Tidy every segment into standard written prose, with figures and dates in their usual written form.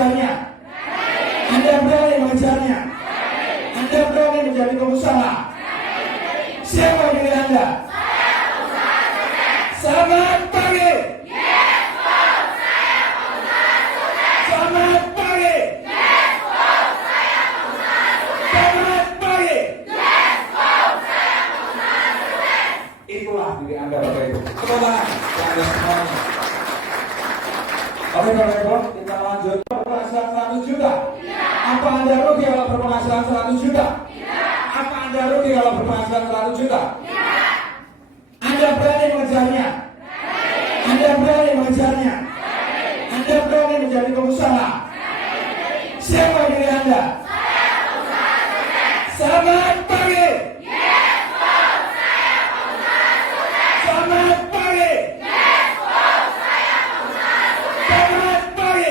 mengejarnya? Anda berani mengejarnya? Anda berani menjadi pengusaha? Siapa diri Anda? Selamat pagi. Selamat pagi. Selamat pagi. Itulah diri Anda Bapak Ibu. Tepuk tangan untuk Anda semuanya. Oke Bapak Ibu, kita lanjut. Berpenghasilan 100 juta. Apa Anda rugi kalau berpenghasilan 100 juta? Apa Anda rugi kalau berpenghasilan 100 juta? Anda berani mengejarnya? Anda berani mengejarnya? Anda berani menjadi pengusaha? Siapa diri Anda? Selamat pagi. Selamat pagi. Selamat pagi.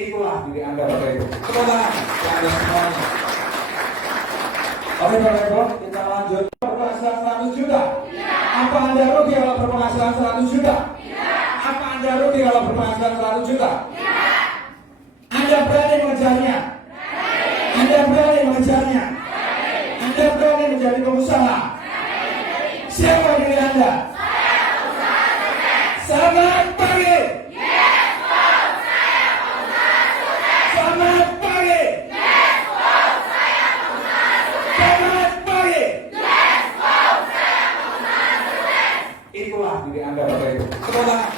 Itulah diri Anda Bapak Ibu. Tepuk tangan untuk Anda semuanya. Oke Bapak Ibu, kita lanjut. Berpenghasilan 100 juta. Apa Anda rugi kalau berpenghasilan 100 juta? Apa Anda rugi kalau berpenghasilan 100 juta? Anda berani mengejarnya? Anda berani mengejarnya? Anda berani menjadi pengusaha? Siapa diri Anda? Selamat pagi. Selamat pagi. Selamat pagi. Itulah diri Anda Bapak Ibu. Tepuk tangan.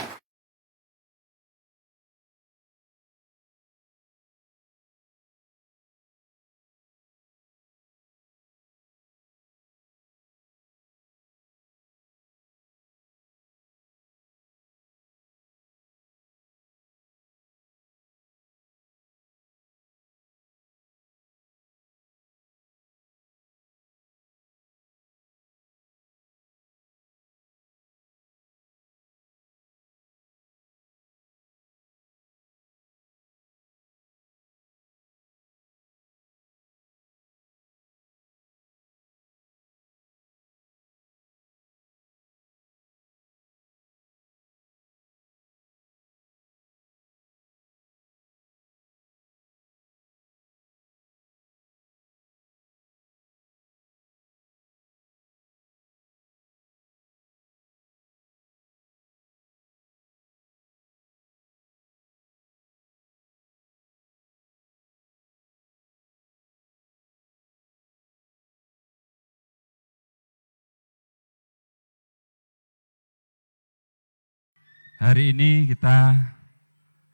Hari ini kita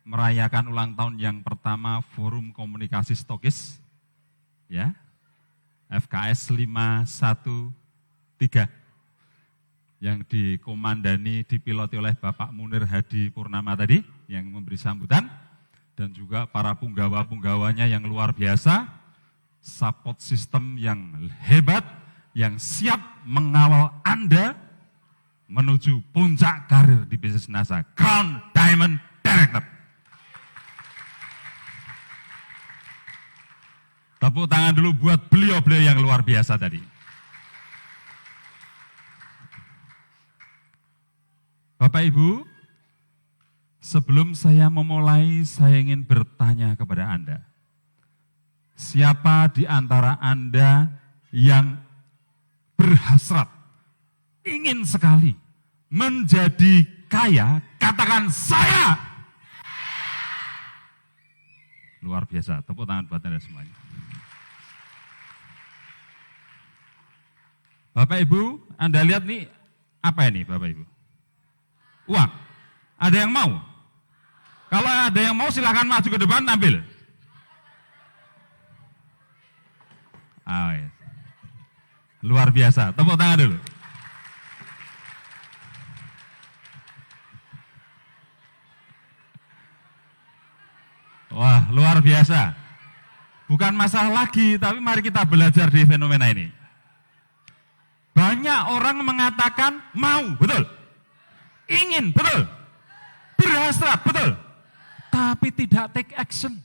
merayakan ulang tahun yang pertama Forum Komunikasi Stokis, ya, FKS 513, yang dikomandani, dipiloti oleh Bapak Munir Hadi Purnama tadi, yang memberi sambutan, dan juga para punggawa-punggawanya yang luar biasa, support system yang hebat, yang siap mengawal Anda menuju puncak karir di bisnis NASA, Crown Diamond Director. Tepuk tangan dulu buat beliau-beliau yang luar biasa tadi. Bapak Ibu, sebelum saya memulai, saya ingin bertanya kepada Anda. Siapa di antara Anda yang berhasrat, ingin sekali menjadi kaya? Katakan saya. Luar biasa, tepuk tangan buat Anda semuanya. Bapak Ibu, Anda lihat nih, apa ini Bapak Ibu? Uang. Ada yang mau? Kalau ada yang mau silakan maju ke depan, ambil. Oh, ya. Luar biasa, tepuk tangan dulu. Wah, luar biasa. Bukan masalah lagi, tapi mari kita belajar di fenomena ini. Banyak orang mengatakan mau, betul. Ingin, betul. Berhasrat, betul. Tapi tidak take action.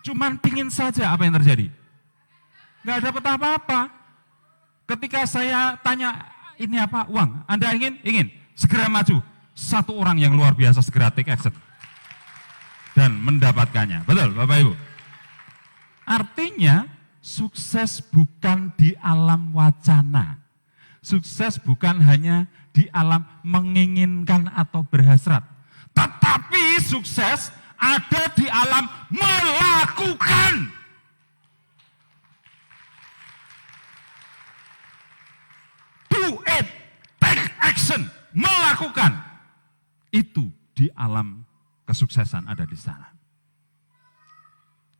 Cuman pingin saja. Apa yang terjadi? Nggak dapat apa-apa. Ketika saya tanya, ini apa? Uang. Anda ingin? Ingin. Segera maju. satu orang yang luar biasa segera take action dan mendapatkannya. Betul Bapak Ibu? Artinya sukses bukan di alam wacana. Sukses bukan hanya di alam menginginkan atau berhasrat. Tetapi sukses ada di alam melakukan. Do it, take action, melakukan. Itu di alam kesuksesan ada di sana.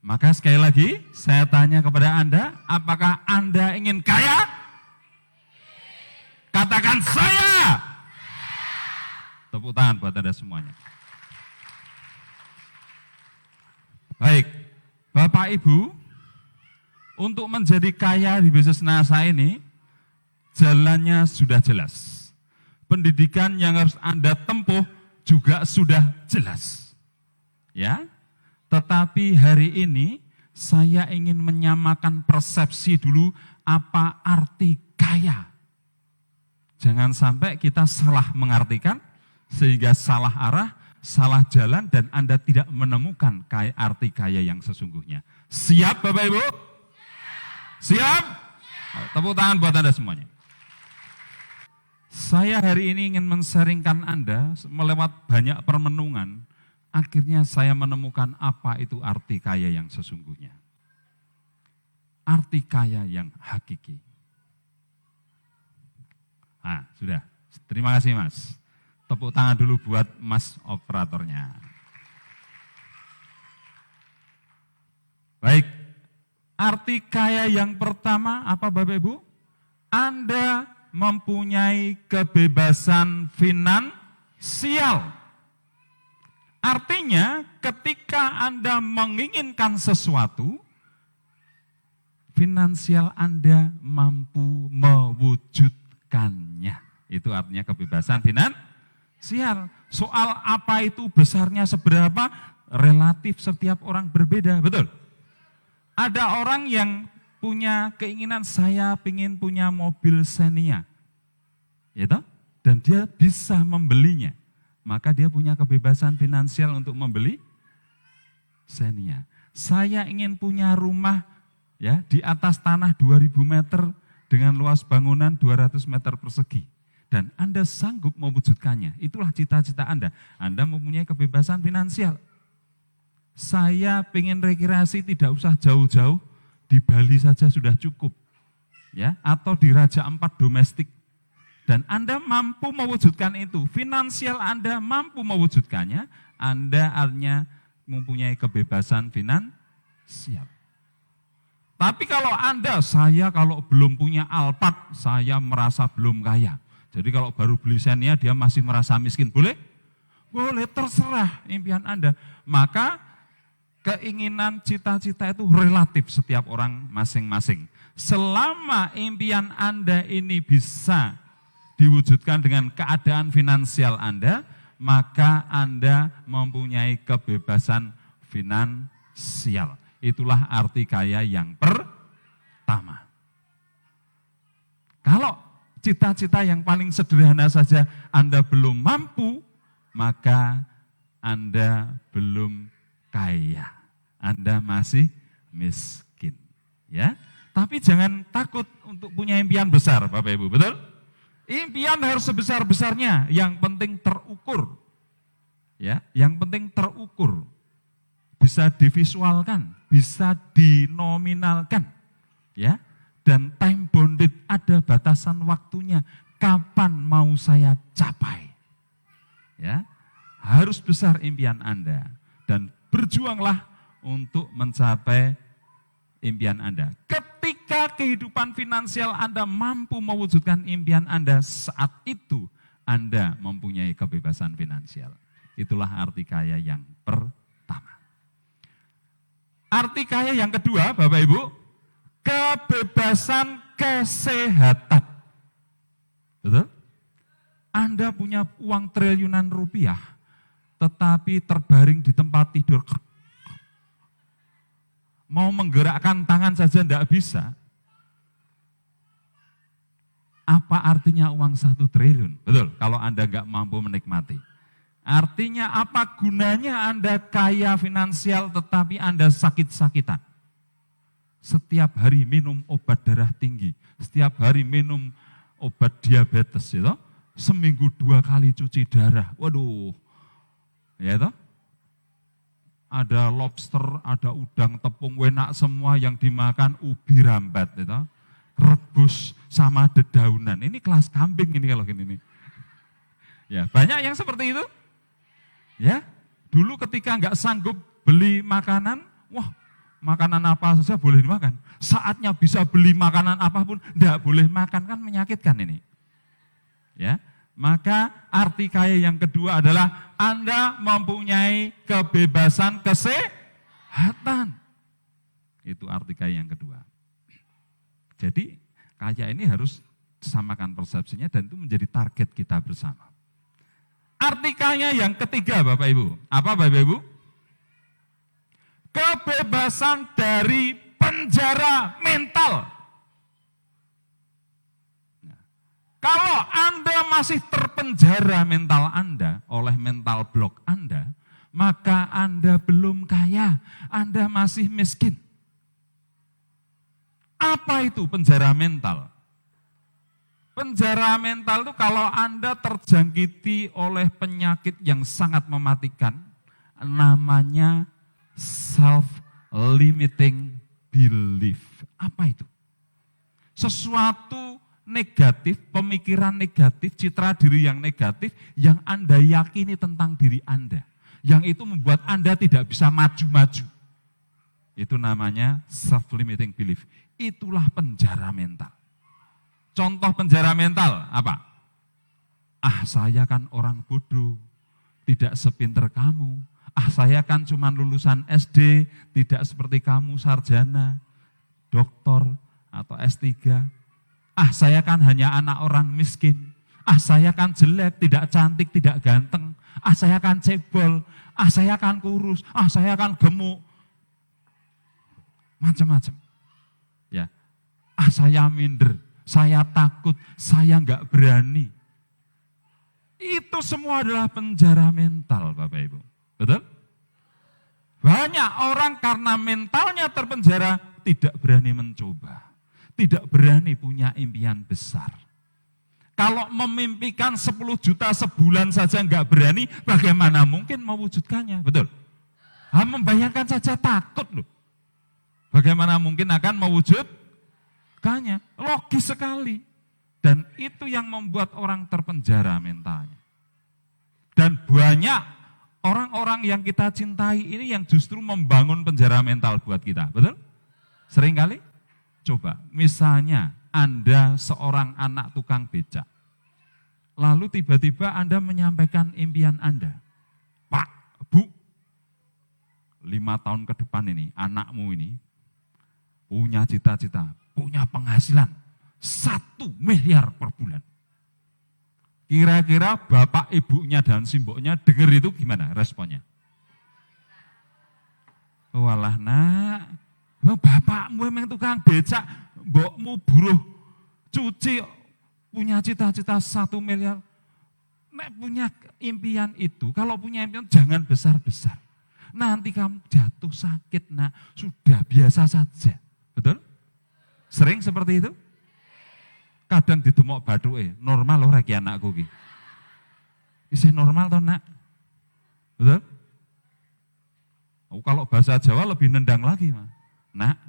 Maka sekali lagi saya tanya kepada Anda, apakah Anda ingin kaya? Katakan saya. Tepuk tangan buat Anda semuanya. Baik, Bapak Ibu, untuk menjadi kaya di bisnis NASA ini, jalannya sudah jelas. Pendidikan yang harus Anda tempuh juga sudah jelas. Ya. Tetapi hari ini saya ingin menyamakan persepsi dulu apa arti kaya. Jangan sampai kita salah mengartikan sehingga salah arah, salah jalan dan Anda tidak menemukan arti kaya yang sesungguhnya. Siap Bapak Ibu? Siap? Tepuk tangan buat Anda semuanya. Saya hari ini ingin men-sharingkan Anda melewat banyak permenungan. Akhirnya saya menemukan apa itu arti kaya yang sesungguhnya. Arti kaya yang hakiki. Nah, sudah. Terima kasih Mas. Tepuk tangan dulu buat Mas operatornya. Baik. Arti kaya yang pertama apa Bapak Ibu? Anda mempunyai kebebasan finansial. Artinya ketika Anda menginginkan sesuatu, finansial Anda mampu mewujudkannya. Itu artinya kebebasan finansial. Soal apa itu besarnya seberapa, relatif setiap orang berbeda, betul? Ada orang yang punya keinginan, saya ingin punya mobil Xenia, gitu? Dan dia bisa membelinya. Maka dia punya kebebasan finansial untuk membeli Xenia. Saya ingin punya rumah ya di atas tanah 2000 meter dengan luas bangunan 200 meter persegi. Dan Anda sanggup mewujudkannya. Itulah cita-cita Anda. Anda mempunyai kebebasan finansial. Saya ingin rekreasi tidak usah jauh-jauh, di Bali saja sudah cukup. Ya, atau di Raja Ampat domestik. Dan Anda mampu mewujudkan itu, finansial Anda mampu mewujudkannya, Anda artinya mempunyai kebebasan finansial. Tapi kalau saya kalau belum punya Alphard, saya merasa belum kaya. Jadi kalau baru beli Xenia, dia masih merasa miskin. Boleh? Boleh, terserah impian Anda. Maka keinginan, cita-cita itu relatif setiap orang masing-masing. Selama impian Anda ini bisa diwujudkan dengan keadaan finansial Anda, maka Anda mempunyai kebebasan finansial. Itulah arti kaya yang pertama. Kalau cita-cita yang paling sederhana saja Anda belum mampu, maka Anda belum kaya. Anda masih miskin. Ya, tapi jangan takut untuk punya impian besar, Bapak Ibu, betul? Impian harus sebesar-besarnya, yang penting terukur. Ya, yang penting terukur. Bisa divisualkan, bisa dinominalkan. Ya, dan time bounded, ada batasan waktunya. Kapan mau saya capai? Ya, harus besar impian Anda dan berjuanglah untuk mencapai impian Anda. Ketika kehidupan finansial Anda mampu mewujudkan impian Anda, saat itu Anda mempunyai kebebasan finansial. Itulah arti kaya yang pertama. Arti kaya yang kedua, Bapak Ibu, kebebasan kesehatan. Betul? Anda punya uang triliunan rupiah, tetapi terbaring di tempat tidur. Mau menggerakkan tangan saja tidak bisa. Apa artinya uang 1 triliun? Betul, kalau Anda nggak mampu menikmati. Artinya apa gunanya Anda kaya finansial tetapi Anda sakit-sakitan? Setiap hari minum obat darah tinggi, setiap hari minum obat diabetes, gitu. Seminggu 2 kali cuci darah. Waduh, ya toh? Ada lobster, ada udang, tepung, enak semua yang dimakan ubi rambat, gitu. Rebus sama dedaunan. Ini kelas kambing ini kalau gini nih. Ya, banyak yang seperti itu. Ya, dulu ketika nggak sanggup beli makanan, wah, makanan apa saja boleh dimakan. Saatnya bisa beli makanan apapun, nggak boleh makan, kan menyakitkan ini. Ya, maka arti kaya yang kedua adalah Anda mempunyai kebebasan kesehatan. Itu arti kaya yang kedua. Jadi kaya ini harus samakan persepsinya dan itu menjadi target kita bersama. Arti kaya yang ketiga Bapak Ibu, apa Bapak Ibu? Kebebasan dari penjara mental. Nah, kalau Anda masih terpenjara mental Anda oleh mental block Anda, maka Anda belum kaya, Anda masih miskin. Apa itu penjara mental? Penjara mental itu kalau Anda terjangkiti oleh penyakit yang sangat mematikan, namanya self-limiting belief. Apa itu? Sesuatu negatif, pemikiran negatif, citra diri yang negatif, yang Anda yakini tentang diri Anda. Yang itu membuat Anda tidak bisa maju-maju. Itu namanya self-limiting belief. Itulah penjara mental. Contoh penjara mental apa? Ah, saya kan orang bodoh, tidak sepinter kamu. Ah, saya kan cuma lulusan SD, tidak seperti kamu sarjana, doktor, atau S3. Ah, saya kan hanya anak orang miskin. Ah, saya kan jelek, tidak cantik, tidak ganteng. Ah, saya kan cebol. Ah, saya kan kurus. Ah, saya kan gemuk. Macam-macam. Ya, ah saya minder, saya takut, saya enggak berani. Itu semua adalah penjara mental Bapak Ibu. Betul? Banyak orang karena mentalnya terpenjara tidak berani mencoba. Tidak berani punya impian besar. Kalau memimpikan 10 juta sebulan saja enggak berani, bagaimana mungkin mewujudkannya? Betul? Membayangkan saja takut loh. Bagaimana mungkin akan mewujudkannya? Logis sekali. Dan itu yang membuat orang terpenjara mentalnya. Dan banyak orang-orang yang kita cintai ini yang justru membangun penjara mental buat kita. Betul? Seringkali? Coba, misalnya Anda seorang anak tukang becak. Lalu tiba-tiba Anda menyampaikan impian Anda. Pak, Bu, 5 tahun ke depan ini, anakmu ini, punya cita-cita, punya penghasilan 1 miliar per bulan. Kira-kira bapak ibunya dan simboknya dengar itu gimana responnya? Walah nak, bapakmu emang tukang becak, mbokmu buruh cuci, punya cita-cita 1 miliar. Nek punya impian itu, kalau punya impian jangan besar-besar. Nanti kamu jatuh sakit, nak, sudah biasa saja. Betul? Sering seperti itu? Kadang didemok bathuke, normal ora ki anakku ki. Isih normal toh, Nak? Betul? Oh, kalau bahasa Jawa lebih nendang lagi, Mas. Nak,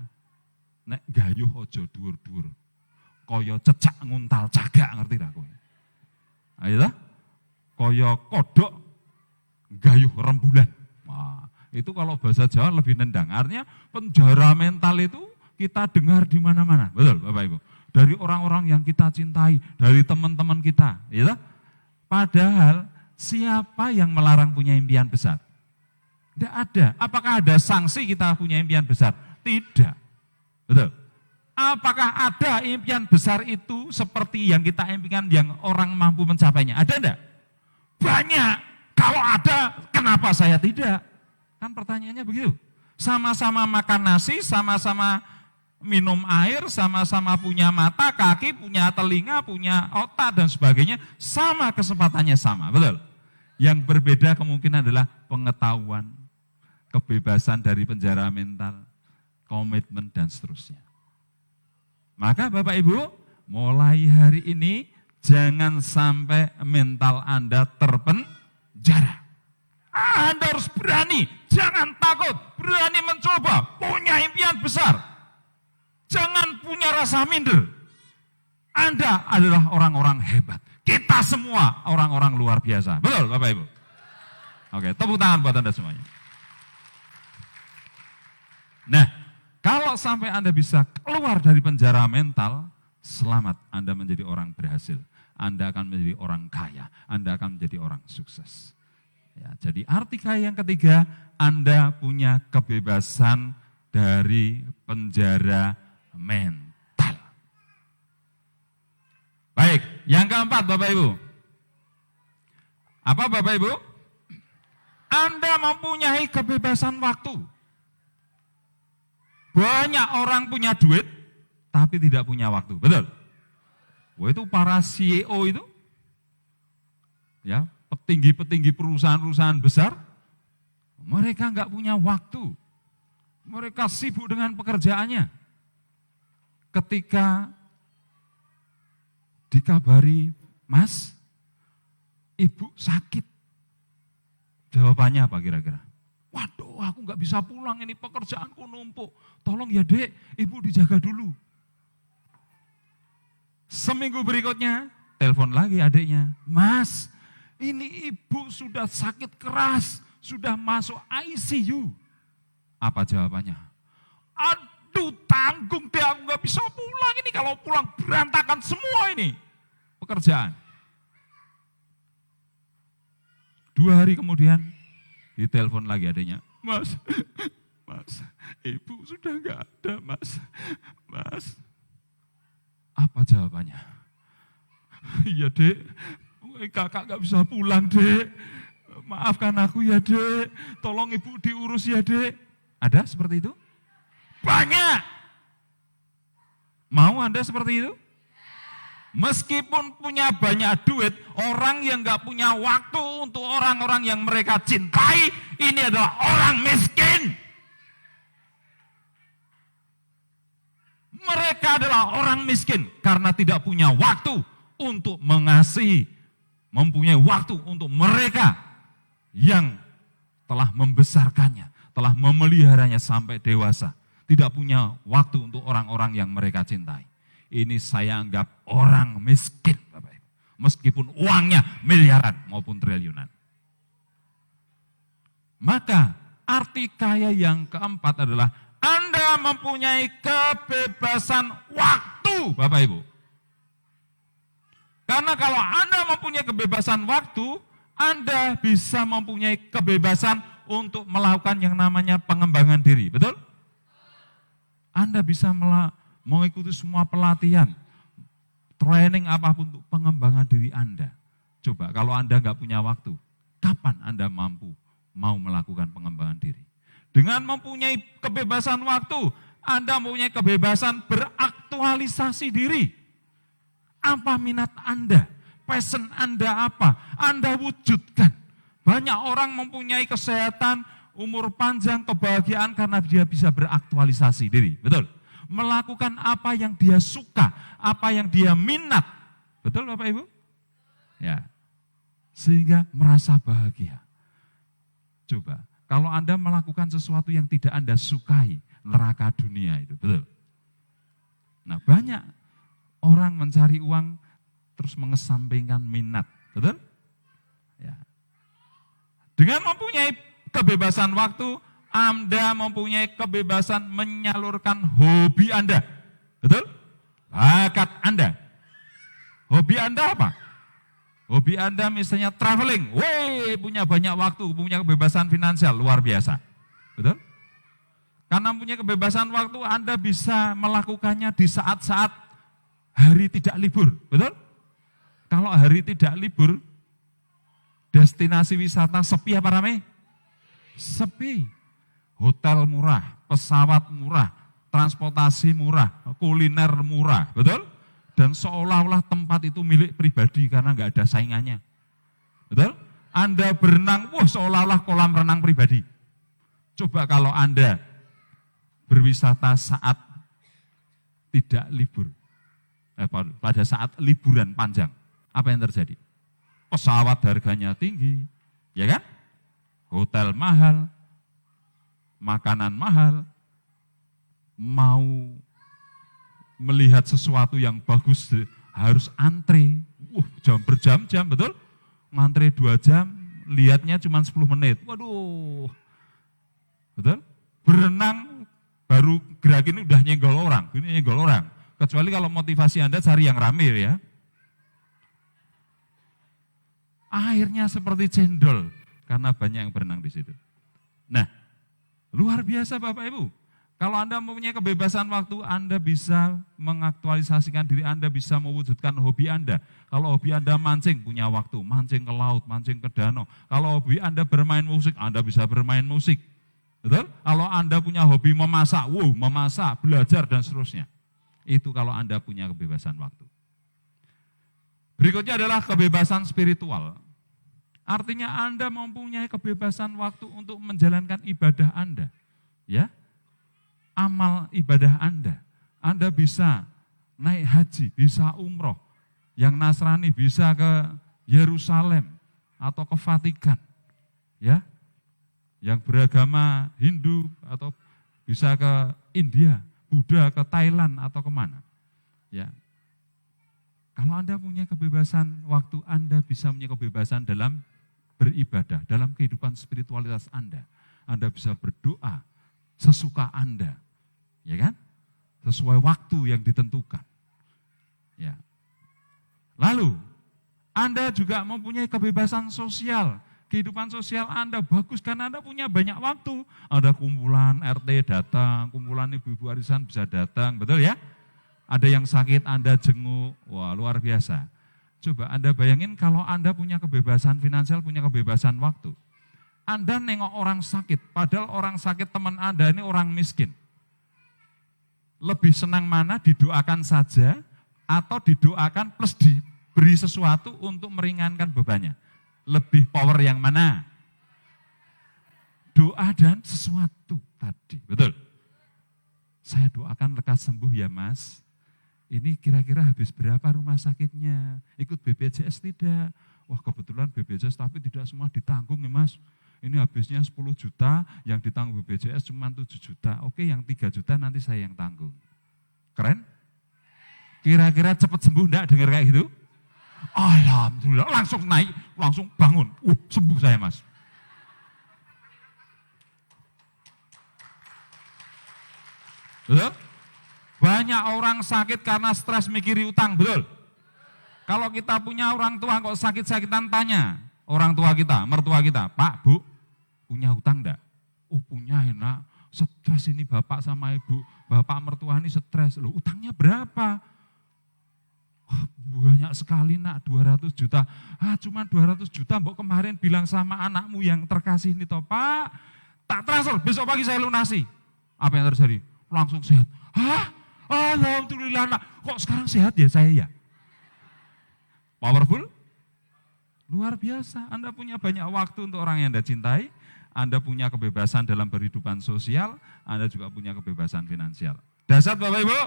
nek gayuh aja dhuwur-dhuwur. Kaya cecak nguntal cagak, ngerti ra kowe? Ayo ta? Kaya kodok gayuh rembulan. Wah, itu kalau bahasa Jawa lebih nendang. Artinya penjara mental itu kita dengar di mana-mana, betul Bapak Ibu? Dari orang-orang yang kita cintai, dari teman-teman kita, ya. Padahal siapa yang melarang punya impian besar? Tidak ada. Apakah ada sanksi kita punya impian besar? Tidak. Betul. Apakah ada impian besar itu seperti yang kita impikan yang orang mampu mencapainya? Ada enggak? Banyak. Kalau ada, kenapa saya tidak? Kan pertanyaannya begitu. Sama-sama makan nasi, sama-sama minum air, sama-sama punya mata, kaki, punya telinga, punya otak, dan sebagainya, sama kesempatannya sama, betul? Yang berbeda kemungkinan adalah pengetahuan, kebebasan dari penjara mental, komitmen, dan seterusnya. Maka Bapak Ibu, mulai hari ini jangan sampai mental Anda terpenjara. Anda harus berani, jangan takut, berani mencoba, punya impian besar. Jangan punya rasa minder. Anda adalah orang-orang hebat. Kita semua orang-orang luar biasa. Betul Bapak Ibu? Oke, tepuk tangan buat Anda semuanya. Nah, kalau sampai Anda bisa keluar dari penjara mental, selamat, Anda menjadi orang berhasil. Anda akan menjadi orang kaya. Anda akan menjadi orang sukses. Ya, jadi arti kaya yang ketiga, Anda punya kebebasan dari penjara mental. Baik, yang keempat Bapak Ibu. Apa Bapak Ibu? Anda mempunyai kebebasan waktu. Banyak orang punya duit, tapi tidak punya waktu, betul? Wah, itu para CEO itu, ya, petinggi-petinggi perusahaan-perusahaan besar, mereka nggak punya waktu. Mereka sibuk dengan pekerjaannya. Ketika dikabari, Mas, Ibu sakit. Jawabannya apa kira-kira? Waduh, aku nggak bisa pulang, ini pekerjaanku numpuk. Tolong ya Dek, Ibu dijaga dulu. Seminggu berikutnya, telepon lagi adiknya. Mas, ini Ibu sudah sakit keras, sudah masuk ICU. Apa jawabannya? Aduh, tanggung deh, aku nggak bisa pulang. Ini kalau pulang berantakan semua ini pekerjaan. 2 hari kemudian, ditelepon lagi adiknya. Mas, Ibu sudah nggak ada, Mas. Apa jawabannya? Iya Dek, kakak nggak bisa pulang Dek. Maafkan aku ya Dek, tolong Ibu diurus ya Dek. Ada seperti itu? Banyak. Mau Anda seperti itu? Meskipun punya banyak duit, orang yang nggak punya waktu untuk orang-orang yang mereka cintai, ini adalah orang miskin. Mereka adalah orang miskin karena tidak punya waktu untuk mengasihi, mempunyai waktu untuk mereka yang telah membesarkannya, telah memeliharanya sampai dewasa. Tidak punya waktu untuk orang-orang yang mereka cintai. Ini saya anggap orang miskin, Bapak Ibu. Meskipun uangnya miliaran maupun triliunan. Maka arti kaya yang keempat adalah Anda mempunyai kebebasan waktu, Bapak Ibu. Karena kalau Anda mempunyai kebebasan waktu, Anda bisa mempunyai kebebasan untuk melakukan yang namanya pengembangan diri, betul? Anda bisa mengikuti semua pelatihan, training apapun untuk pengembangan diri Anda. Coba kalau Anda nggak punya waktu, kapan Anda mau melakukan pengembangan diri? Dengan mempunyai kebebasan waktu, Anda mempunyai kebebasan beraktualisasi diri. Apa minat Anda? Passion Anda apa? Anda wujudkan. Banyak orang mempunyai kesehatan, umur panjang, kebahagiaan karena dia bisa beraktualisasi diri. Betul? Melakukan apa yang dia suka, apa yang dia minat. Betul Bapak Ibu? Ya. Sehingga merasa bahagia. Coba, kalau Anda melakukan sesuatu yang tidak Anda sukai, neraka dunia itu, betul? Nah, banyak orang mencari uang terus mengesampingkan minat, betul? Ya. Dengan mempunyai kebebasan waktu, Anda mempunyai kebebasan menyalurkan hobi Anda, betul? Bakat Anda. Hobi Anda apa? Hobi Anda misalnya traveling, punya banyak waktu, punya kebebasan finansial, luar biasa. Betul? Karena punya kebebasan waktu, Anda bisa melakukannya di saat-saat hari tidak libur, betul? Kalau hari tidak libur, destinasi wisata sepi apa ramai? Sepi. Hotel murah, pesawat murah, transportasi murah, kuliner murah, betul? Dan seolah-olah tempat itu milik pribadi karena nggak ada saingannya. Betul? Anda berenang, wah seolah-olah kolam renang pribadi. Coba kalau Anda berwisata saat tidak libur, pada saat liburan panjang, apa yang terjadi? Pesawat harganya tinggi, ya kan? Hotel mahal, makanan mahal, mau melihat sesuatu yang bagus harus antre, jam berjam-jam, betul? Ngantre 2 jam, lihatnya cuma 10 menit, waduh, betul? Berenang baru gerak ini udah nyenggol orang, kecuali kalau motivasi Anda cari yang rame ya. Airnya seperti cendol, karena banyak yang berenang di situ. Nah, luar biasa Bapak Ibu. Kalau Anda mempunyai kebebasan waktu, Anda bisa mengaktualisasikan diri Anda, bisa mewujudkan hobi Anda. Kalau hobi Anda mancing, punya waktu, mancing ke laut, mancing ke danau. Kalau hobi Anda bermain musik, Anda bisa bermain musik. Betul? Kalau Anda punya hobi memasak, memasak, belajar, dan seterusnya. Itu kalau Anda punya kebebasan waktu. Berikutnya adalah kebebasan spiritual. Artinya Anda mempunyai kebebasan waktu untuk menjalankan ibadah Anda. Ya, amal ibadah Anda. Anda bisa naik haji, bisa umroh. Yang Nasrani bisa ke Yerusalem atau ke Vatikan. Ya. Yang beragama Hindu atau bisa ke India, Buddha ke Thailand atau kemana. Ya. Kalau Anda punya kebebasan waktu, Anda bisa punya kebebasan dalam beribadah, dalam kehidupan spiritualitas Anda. Anda bisa berdoa sesuka Anda. Ya kan? Sesuai waktu yang ditentukan. Ya. Lalu, Anda juga mempunyai kebebasan sosial. Kehidupan sosial Anda bagus karena Anda punya banyak waktu. Ada kumpulan RT datang, kumpulan ibu-ibu arisan bisa datang, betul ya? Ada yang sakit Anda jenguk, wah luar biasa. Coba Anda bayangin kalau Anda punya kebebasan finansial, punya kebebasan waktu. Anda nengok orang sakit, padahal orang sakit teman Anda ini orang miskin. Lebih senang mana didoakan saja atau didoakan plus diberi sesuatu untuk meringankan bebannya? Lebih power yang mana? Doa dan sesuatu tadi, betul? Saya doakan lekas sembuh ya Mas. Ini kira-kira habis berapa rumah sakitnya? Ikut BPJS tidak? Wah kebetulan BPJS tapi tidak semua ditanggung ya Mas. Ini habisnya 10 juta, yang ditanggung BPJS cuma 7 juta. Oke, yang 3 juta nanti saya yang tanggung. Keren? Kira-kira cepat sembuh enggak dengar kayak gitu? Alhamdulillah, langsung naik, langsung bangun. Sembuh saya Mas. Betul? Banyak orang sakit karena stres mikiri utang, betul? Kalau kita punya orang tua kok sakit-sakitan, tanya orang tua kita, mertua kita, Pak, Bu, punya hutang enggak? Punya enak, stres ini bapak sama ibu, bapak mertua ini stres. Loh, utangnya berapa? Wah, banyak sekali nak, 200 juta. Cuma 200 juta, mbok kemarin bilang sama anakmu yang terkasih ini toh, Pak, tak transfer, besok pagi saya lunasi. Apa yang terjadi? Langsung sehat. Alhamdulillah nak, kok sekarang sehat ya saya ya? Powerful? Luar biasa, Anda punya banyak waktu untuk orang yang Anda cintai, Anda punya kebebasan dalam berhidupan sosial, Anda juga punya kebebasan finansial. Dasar Bapak Ibu?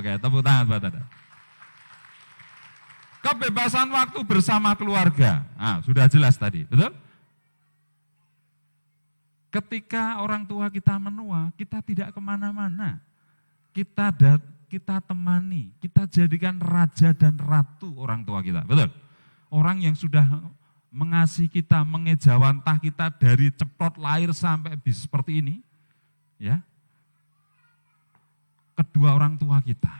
Oke, tepuk tangan buat Anda. Kebebasan waktu bersama keluarga, sudah jelas tadi, betul? Ketika orang tua kita menua, kita tidak kemana-mana, kita temani, kita jadikan raja dan ratu orang tua kita, betul? Orang yang sudah mengasihi kita, mengejawantah kita dari ceplok lahir sampai seperti ini, ya, kedua orang tua kita,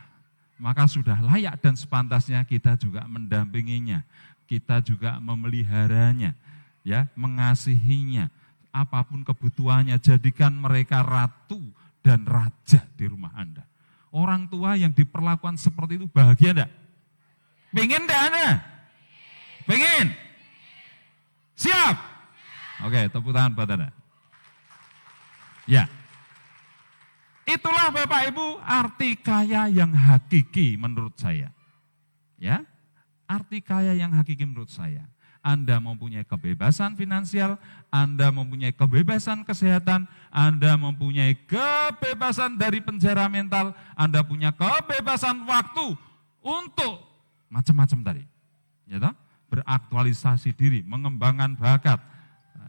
maka sudah layak dan sepantasnya kita juga mendampinginya, kita juga memeliharanya, ya, mengasihinya, apapun kebutuhannya, jadikan mereka ratu dan raja di rumah Anda. Orang tua yang diperlakukan seperti itu bahagia enggak? Pengen enggak Anda? Pengen? Siap? Oke, tepuk tangan buat Anda. Ya. Itulah Bapak Ibu arti kaya yang hakiki menurut saya. Ya, arti kaya yang hakiki menurut saya. Anda mempunyai kebebasan finansial, Anda mempunyai kebebasan kesehatan, Anda mempunyai kebebasan dari penjara mental, Anda punya kebebasan waktu untuk macam-macam tadi. Ya toh? Beraktualisasi diri, mengembangkan bakat,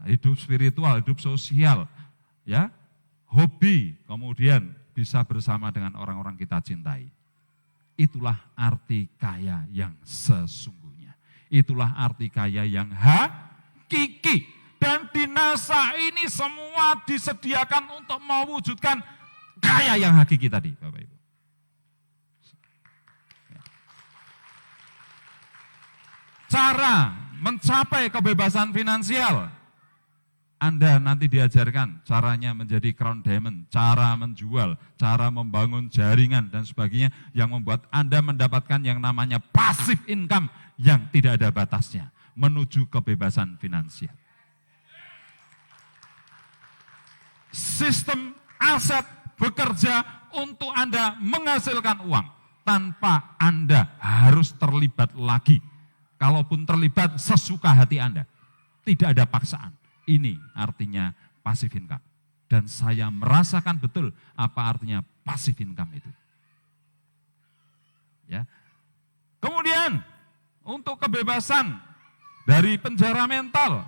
hidup spiritual, hidup sosial, ya, hobi, kemudian bisa bersama dengan orang-orang kita cintai. Itulah arti kaya yang sesungguhnya. Itulah arti kaya yang hakiki. Dan di NASA ini semua disediakan untuk mewujudkan kaya yang hakiki tadi, Bapak Ibu. Cara mencapai kebebasan finansial, Anda nanti diajarkan caranya menjadi crown diamond, cara menjual, cara membangun jaringan dan sebagainya yang membuat Anda mendapatkan yang namanya passive income yang tidak ada batasnya menuju kebebasan finansial. Sistem aset bekerja untuk Anda menghasilkan uang tanpa Anda harus terlibat lagi. Kalaupun terlibat sesuka hati Anda, tidak ada paksaan. Ini artinya passive income. Dan saya merasakan betul apa artinya passive income itu. Ya. Kemudian untuk kebebasan dari penjara mental,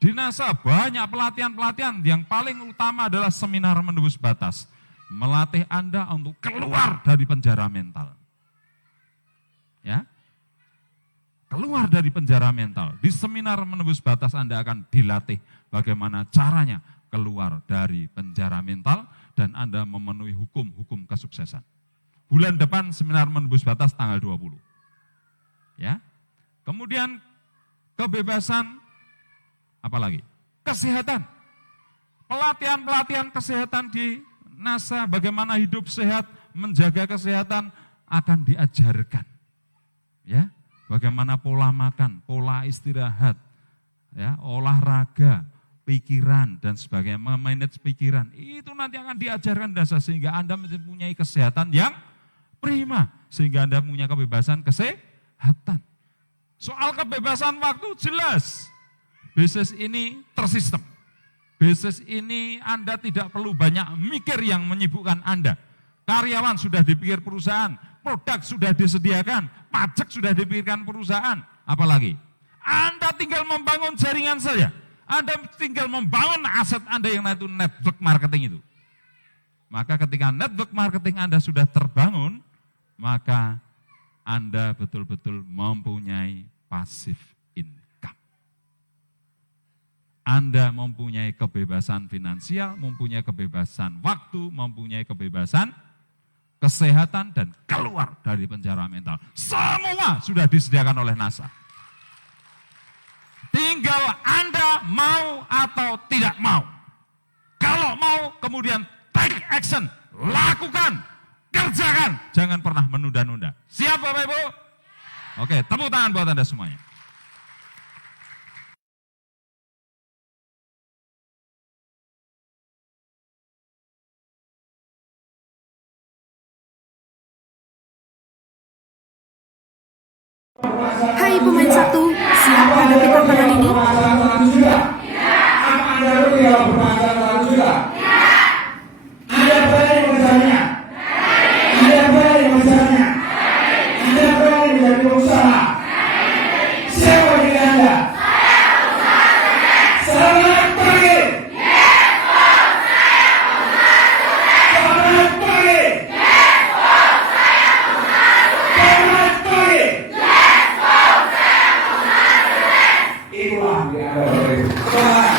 di NASA banyak pelatihan-pelatihan yang paling utama adalah seminar menembus batas. Melatih Anda untuk keluar dari penjara mental. Ya. Keluar dari penjara mental. Di seminar menembus batas Anda akan dilatih bagaimana caranya keluar dari penjara mental dan Anda memenuhi hukum-hukum kesuksesan. Bulan depan seminar menembus batas tanggal 20. Ya. Kemudian kebebasan apalagi? Kesehatan. Pelatihan-pelatihan kesehatan di NASA, bagaimana hidup sehat, menjaga kesehatan akan diajarkan. Ya. Bagaimana pola makan, pola istirahat, ya, olahraga, pikiran dan sebagainya, memanage pikiran. Itu nanti akan diajarkan dasar sehingga Anda mempunyai kesehatan yang prima, sehingga Anda punya kebebasan kesehatan. Soal kebebasan waktu jelas. Bisnis ini tersistem. Bisnis ini Anda tidak perlu banyak mikir yang menyibukkan Anda. Karyawan sudah dipikir perusahaan, produk sudah disediakan, pajak sudah dipikirkan perusahaan. Apalagi? Anda tinggal membangun jaringan saja. Anda tinggal membangun aset Anda yang itu network marketing itu. Maka ketika network marketing Anda sudah terbangun, maka Anda betul-betul mempunyai passive income. Anda mempunyai kebebasan finansial, mempunyai kebebasan waktu, mempunyai kebebasan kesehatan, dan keluar dari penjara mental. Semua sudah disediakan oleh NASA. Tinggal Anda mau atau tidak mau. Kalau mau, kemudian take action, lakukan, kerjakan, jangan pernah menunda-nunda. Siap Bapak Ibu? Oke, tepuk tangan buat Anda semuanya. Hai pemain satu, siap hadapi tantangan ini? Apa Anda rugi dalam permasalahan 100 juta? Anda berani mengejarnya? Anda berani mengejarnya? Anda berani menjadi pengusaha? Siapa diri Anda? Selamat pagi! Selamat pagi! Selamat pagi! Itulah diri Anda Bapak Ibu. Semangat.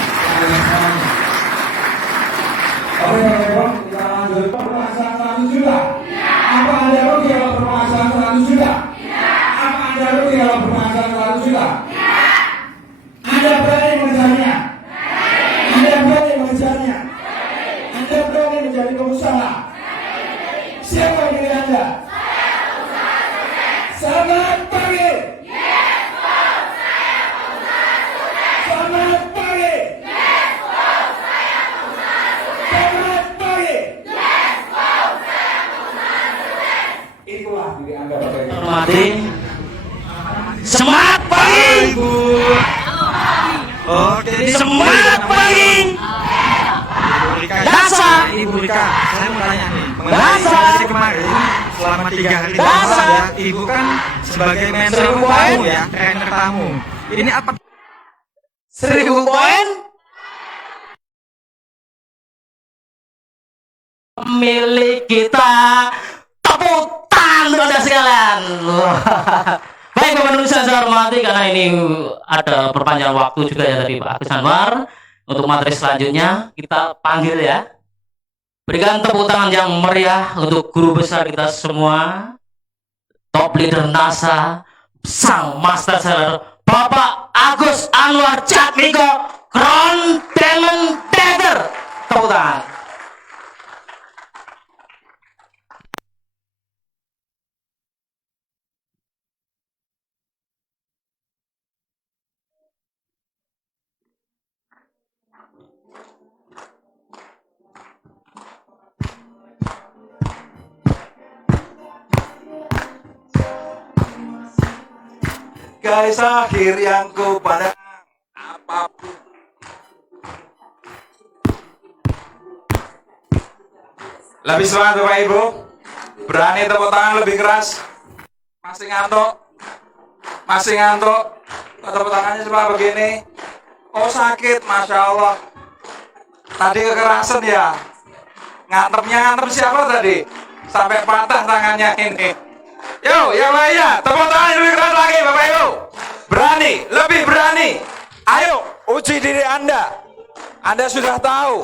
Oke Bapak Ibu, kita lanjut. Permasalahan 100 juta. Apa Anda rugi dalam permasalahan 100 juta? Apa Anda rugi dalam permasalahan 100 juta? Anda berani mengejarnya? Anda berani mengejarnya? Anda berani menjadi pengusaha? Siapa diri Anda? Selamat pagi! Selamat pagi! Selamat pagi! Tim. Semangat pagi. Semangat pagi. Dasar. Ibu Rika, saya mau tanya nih. Dasar. Kemarin selama 3 hari Dasar. Ibu kan sebagai mentor 1000 poin. kamu ya, trainer kamu. Ini apa 1000 poin. Milik kita. Tepuk tangan untuk Anda sekalian. Baik Bapak Indonesia saya hormati, karena ini ada perpanjangan waktu juga ya tadi Pak Agus Anwar. Untuk materi selanjutnya kita panggil ya. Berikan tepuk tangan yang meriah untuk guru besar kita semua, top leader NASA, sang master seller Bapak Agus Anwar Jatmiko, Crown Demonstrator. Tepuk tangan. Garis akhir yang ku pandang apapun. Lebih semangat Bapak Ibu. Berani tepuk tangan lebih keras. Masih ngantuk? Masih ngantuk? Tepuk tangannya cuma begini. Oh sakit, Masya Allah. Tadi kekerasan ya. Ngantem siapa tadi? Sampai patah tangannya ini. Yo, yang lainnya, tepuk tangan lebih keras lagi Bapak Ibu. Berani, lebih berani. Ayo, uji diri Anda. Anda sudah tahu,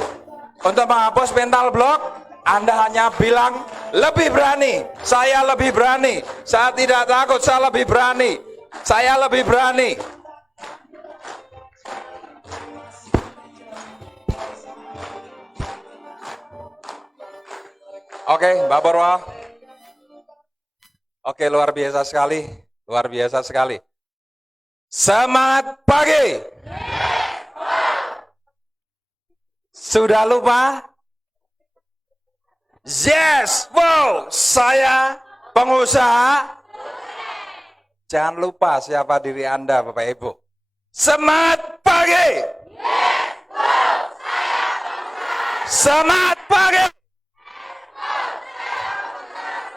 untuk menghapus mental block, Anda hanya bilang, lebih berani. Saya lebih berani. Saya tidak takut, saya lebih berani. Saya lebih berani. Oke, Mbak Borwa. Oke, luar biasa sekali. Luar biasa sekali. Semangat pagi. Sudah lupa? Yes, wow, saya pengusaha. Jangan lupa siapa diri Anda, Bapak Ibu. Semangat pagi. Semangat pagi.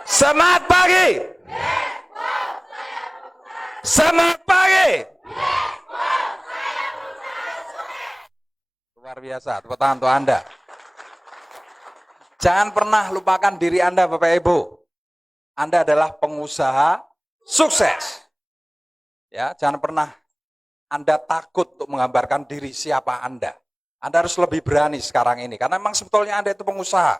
Semangat pagi. Semangat pagi. Luar biasa, tepuk tangan untuk Anda. Jangan pernah lupakan diri Anda, Bapak Ibu. Anda adalah pengusaha sukses. Ya, jangan pernah Anda takut untuk menggambarkan diri siapa Anda. Anda harus lebih berani sekarang ini, karena memang sebetulnya Anda itu pengusaha.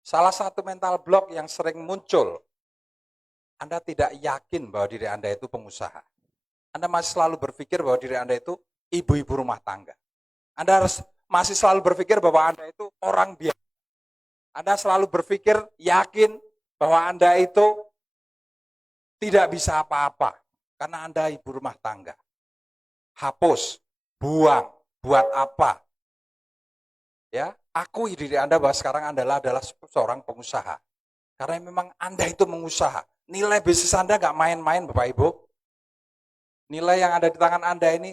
Salah satu mental block yang sering muncul, Anda tidak yakin bahwa diri Anda itu pengusaha. Anda masih selalu berpikir bahwa diri Anda itu ibu-ibu rumah tangga. Anda harus masih selalu berpikir bahwa Anda itu orang biasa. Anda selalu berpikir, yakin bahwa Anda itu tidak bisa apa-apa, karena Anda ibu rumah tangga. Hapus, buang, buat apa? Ya, akui diri Anda bahwa sekarang Anda adalah seorang pengusaha. Karena memang Anda itu mengusaha. Nilai bisnis Anda nggak main-main, Bapak Ibu. Nilai yang ada di tangan Anda ini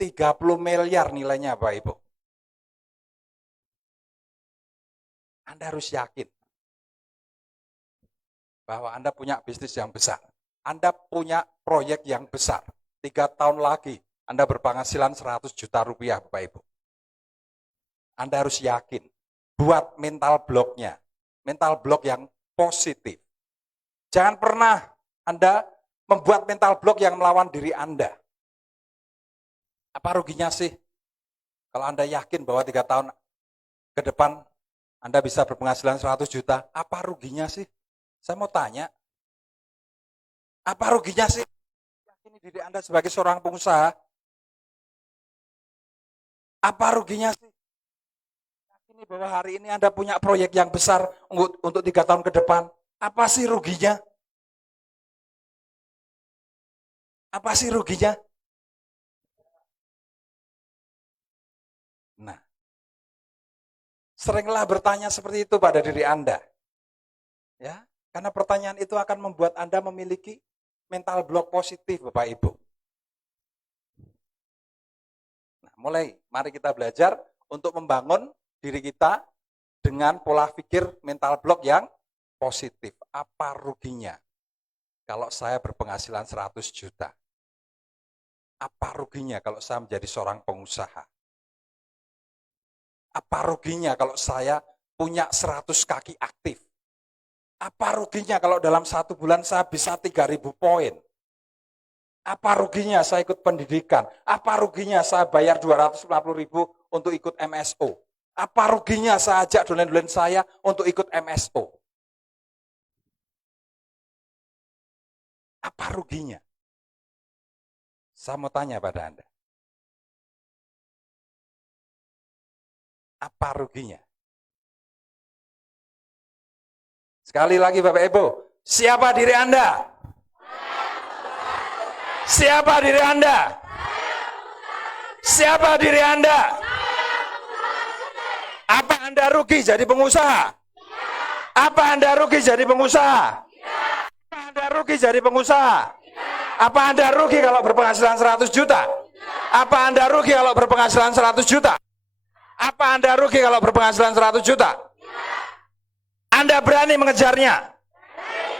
30 miliar nilainya, Bapak Ibu. Anda harus yakin bahwa Anda punya bisnis yang besar. Anda punya proyek yang besar. 3 tahun lagi Anda berpenghasilan 100 juta rupiah, Bapak Ibu. Anda harus yakin, buat mental block-nya, mental block yang positif. Jangan pernah Anda membuat mental block yang melawan diri Anda. Apa ruginya sih? Kalau Anda yakin bahwa 3 tahun ke depan Anda bisa berpenghasilan 100 juta, apa ruginya sih? Saya mau tanya, apa ruginya sih? Yakini diri Anda sebagai seorang pengusaha. Apa ruginya sih? Yakini bahwa hari ini Anda punya proyek yang besar untuk 3 tahun ke depan. Apa sih ruginya? Apa sih ruginya? Nah, seringlah bertanya seperti itu pada diri Anda. Ya, Karena pertanyaan itu akan membuat Anda memiliki mental block positif, Bapak Ibu. Nah, mari kita belajar untuk membangun diri kita dengan pola pikir mental block yang positif. Apa ruginya kalau saya berpenghasilan 100 juta? Apa ruginya kalau saya menjadi seorang pengusaha? Apa ruginya kalau saya punya 100 kaki aktif? Apa ruginya kalau dalam 1 bulan saya bisa 3.000 poin? Apa ruginya saya ikut pendidikan? Apa ruginya saya bayar 250.000 untuk ikut MSO? Apa ruginya saya ajak dolen-dolen saya untuk ikut MSO? Apa ruginya? Saya mau tanya pada Anda. Apa ruginya? Sekali lagi Bapak Ibu, siapa diri Anda? Siapa diri Anda? Siapa diri Anda? Apa Anda rugi jadi pengusaha? Apa Anda rugi jadi pengusaha? Apa Anda rugi jadi pengusaha? Apa Anda rugi kalau berpenghasilan 100 juta? Apa Anda rugi kalau berpenghasilan 100 juta? Apa Anda rugi kalau berpenghasilan 100 juta? Anda berani mengejarnya?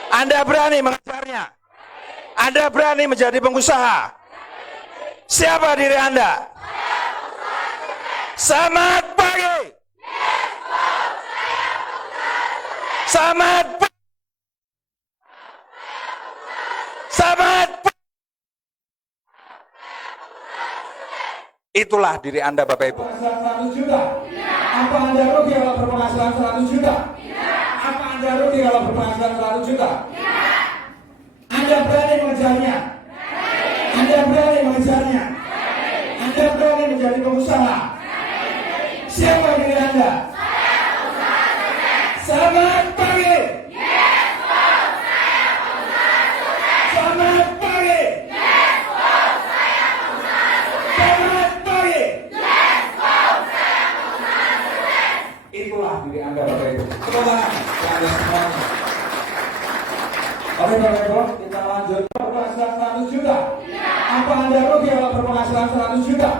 Anda berani mengejarnya? Anda berani menjadi pengusaha? Siapa diri Anda? Selamat pagi. Selamat pagi. Selamat pagi. Itulah diri Anda Bapak Ibu. 100 juta. Apa Anda rugi kalau berpenghasilan 100 juta? Apa Anda rugi kalau berpenghasilan 100 juta? Anda berani mengejarnya? Anda berani mengejarnya? Anda berani menjadi pengusaha? Siapa diri Anda? Selamat pagi. Selamat pagi. Selamat pagi. Itulah diri Anda Bapak Ibu. Tepuk tangan. Oke Bapak Ibu, kita lanjut. Berpenghasilan 100 juta. Apa Anda rugi kalau berpenghasilan 100 juta?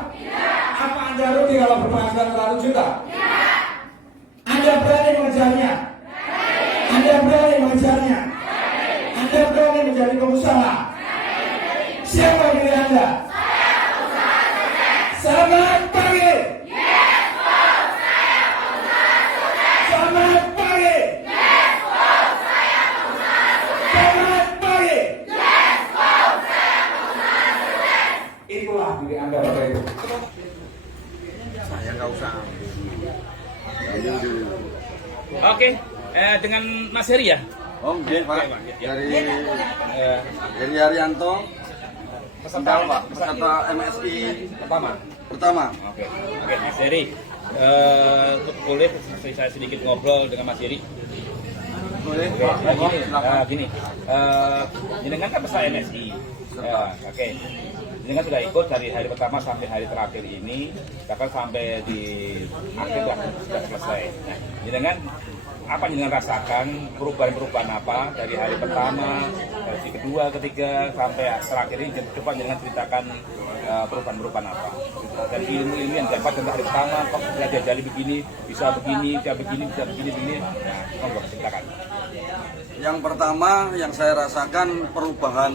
Apa Anda rugi kalau berpenghasilan 100 juta? Anda berani mengejarnya? Anda berani mengejarnya? Anda berani menjadi pengusaha? Siapa diri Anda? Selamat pagi. Selamat pagi. Selamat pagi. Itulah diri Anda Bapak Ibu. Saya nggak usah. Ambil dulu. Oke, dengan Mas Heri ya? Oh, Oke, Pak. Pak. Ya. Heri Haryanto, peserta Pak, peserta MSI pertama. Oke, Mas Heri. Boleh saya sedikit ngobrol dengan Mas Heri? Boleh, Oke, Pak. ya gini, Silakan. jenengan kan peserta MSI. Oke, jenengan sudah ikut dari hari pertama sampai hari terakhir ini, bahkan sampai di akhir sudah selesai. Nah, jenengan apa jenengan rasakan, perubahan-perubahan apa dari hari pertama, dari kedua, ketiga sampai terakhir ini? Coba jenengan ceritakan perubahan-perubahan apa dan ilmu-ilmu yang dapat dari hari pertama, kok bisa jadi begini, bisa begini, bisa begini, bisa begini. Nah, monggo silakan. Yang pertama yang saya rasakan perubahan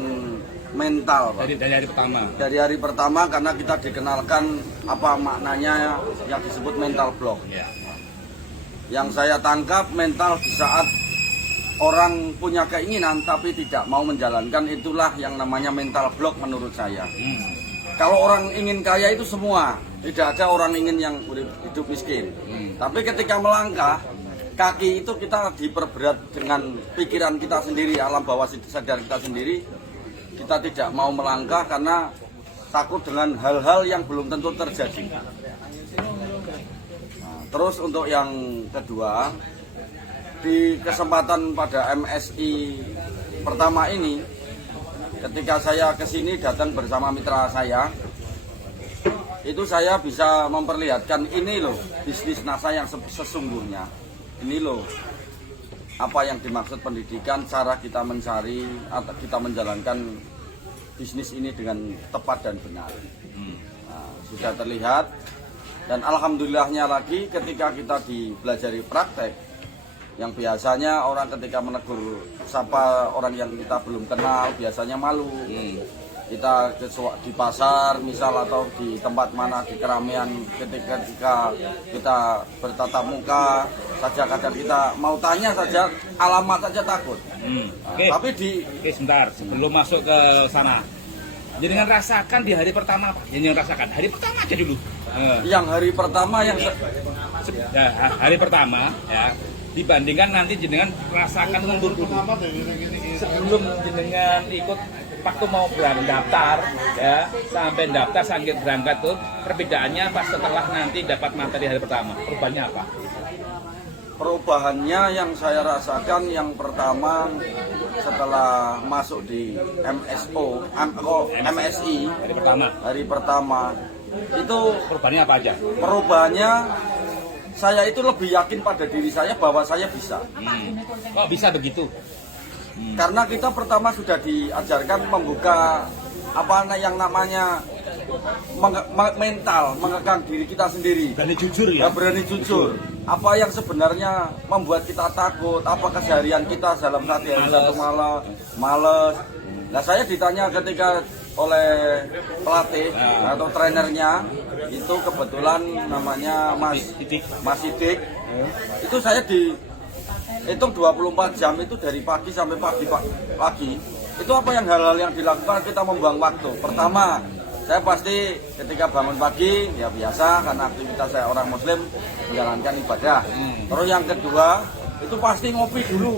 mental. Dari hari pertama. Dari hari pertama karena kita dikenalkan apa maknanya yang disebut mental block. Ya. Yang saya tangkap mental di saat orang punya keinginan tapi tidak mau menjalankan, itulah yang namanya mental block menurut saya. Kalau orang ingin kaya itu semua, tidak ada orang ingin yang hidup miskin. Tapi ketika melangkah, kaki itu kita diperberat dengan pikiran kita sendiri, alam bawah sadar kita sendiri. Kita tidak mau melangkah karena takut dengan hal-hal yang belum tentu terjadi. Nah, terus untuk yang kedua, di kesempatan pada MSI pertama ini, ketika saya ke sini datang bersama mitra saya, itu saya bisa memperlihatkan ini loh bisnis NASA yang sesungguhnya. Ini loh apa yang dimaksud pendidikan, cara kita mencari atau kita menjalankan bisnis ini dengan tepat dan benar. Nah, sudah terlihat, dan alhamdulillahnya lagi ketika kita dipelajari praktek, yang biasanya orang ketika menegur sapa orang yang kita belum kenal biasanya malu. Kita di pasar misal atau di tempat mana di keramaian, ketika kita bertatap muka saja kadang kita mau tanya saja alamat saja takut. Oke. Tapi Oke, sebentar sebelum masuk ke sana. Jenengan rasakan di hari pertama apa? Jenengan rasakan hari pertama aja dulu. yang hari pertama yang Ya, hari pertama ya dibandingkan nanti jenengan rasakan mundur dulu. Sebelum jenengan ikut waktu mau daftar ya sampai daftar sampai berangkat tuh perbedaannya apa setelah nanti dapat materi hari pertama? Perubahannya apa? perubahannya yang saya rasakan yang pertama setelah masuk di MSI hari pertama itu Perubahannya apa aja? perubahannya saya itu lebih yakin pada diri saya bahwa saya bisa. Kok bisa begitu? Karena kita pertama sudah diajarkan membuka yang namanya mental, mengekang diri kita sendiri. Berani jujur ya? Berani jujur. Apa yang sebenarnya membuat kita takut, apa keseharian kita dalam Males. Males. Nah saya ditanya ketika oleh pelatih atau trenernya, itu kebetulan namanya Mas Sidik. Itu saya hitung 24 jam itu dari pagi sampai pagi. Itu apa yang hal-hal yang dilakukan kita membuang waktu. Pertama, saya pasti ketika bangun pagi ya biasa karena aktivitas saya orang muslim menjalankan ibadah. Terus yang kedua, itu pasti ngopi dulu.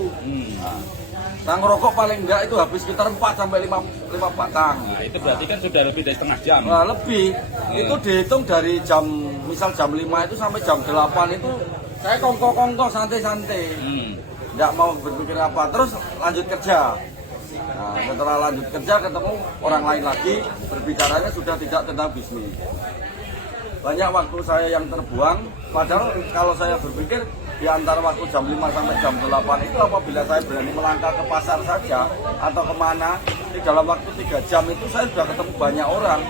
Saya ngerokok paling enggak itu habis sekitar 4 sampai 5 batang. Nah, itu berarti kan sudah lebih dari setengah jam. Nah, lebih. Itu dihitung dari misal jam 5 itu sampai jam 8 itu saya kongko-kongko santai-santai. Enggak mau berpikir apa, terus lanjut kerja. Nah, setelah lanjut kerja ketemu orang lain lagi, berbicaranya sudah tidak tentang bisnis. Banyak waktu saya yang terbuang, padahal kalau saya berpikir di antara waktu jam 5 sampai jam 8 itu apabila saya berani melangkah ke pasar saja atau kemana, di dalam waktu 3 jam itu saya sudah ketemu banyak orang.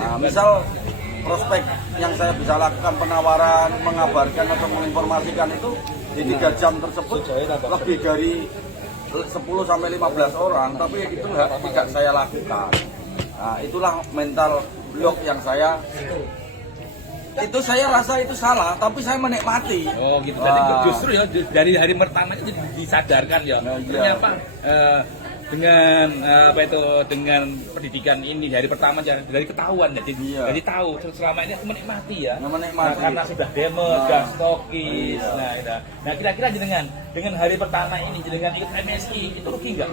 Nah, misal prospek yang saya bisa lakukan penawaran, mengabarkan atau menginformasikan itu di 3 jam tersebut lebih dari 10 sampai 15 orang, tapi itu tidak saya lakukan. Nah, itulah mental block yang saya rasa itu salah, tapi saya menikmati. Oh gitu. Jadi justru ya dari hari pertama ini disadarkan ya. Ternyata dengan pendidikan ini dari pertama aja dari ketahuan ya. Jadi tahu selama ini aku menikmati ya. Nah, karena sudah demo, sudah stokis. Nah, kira-kira dengan hari pertama ini dengan ikut MSI itu rugi nggak?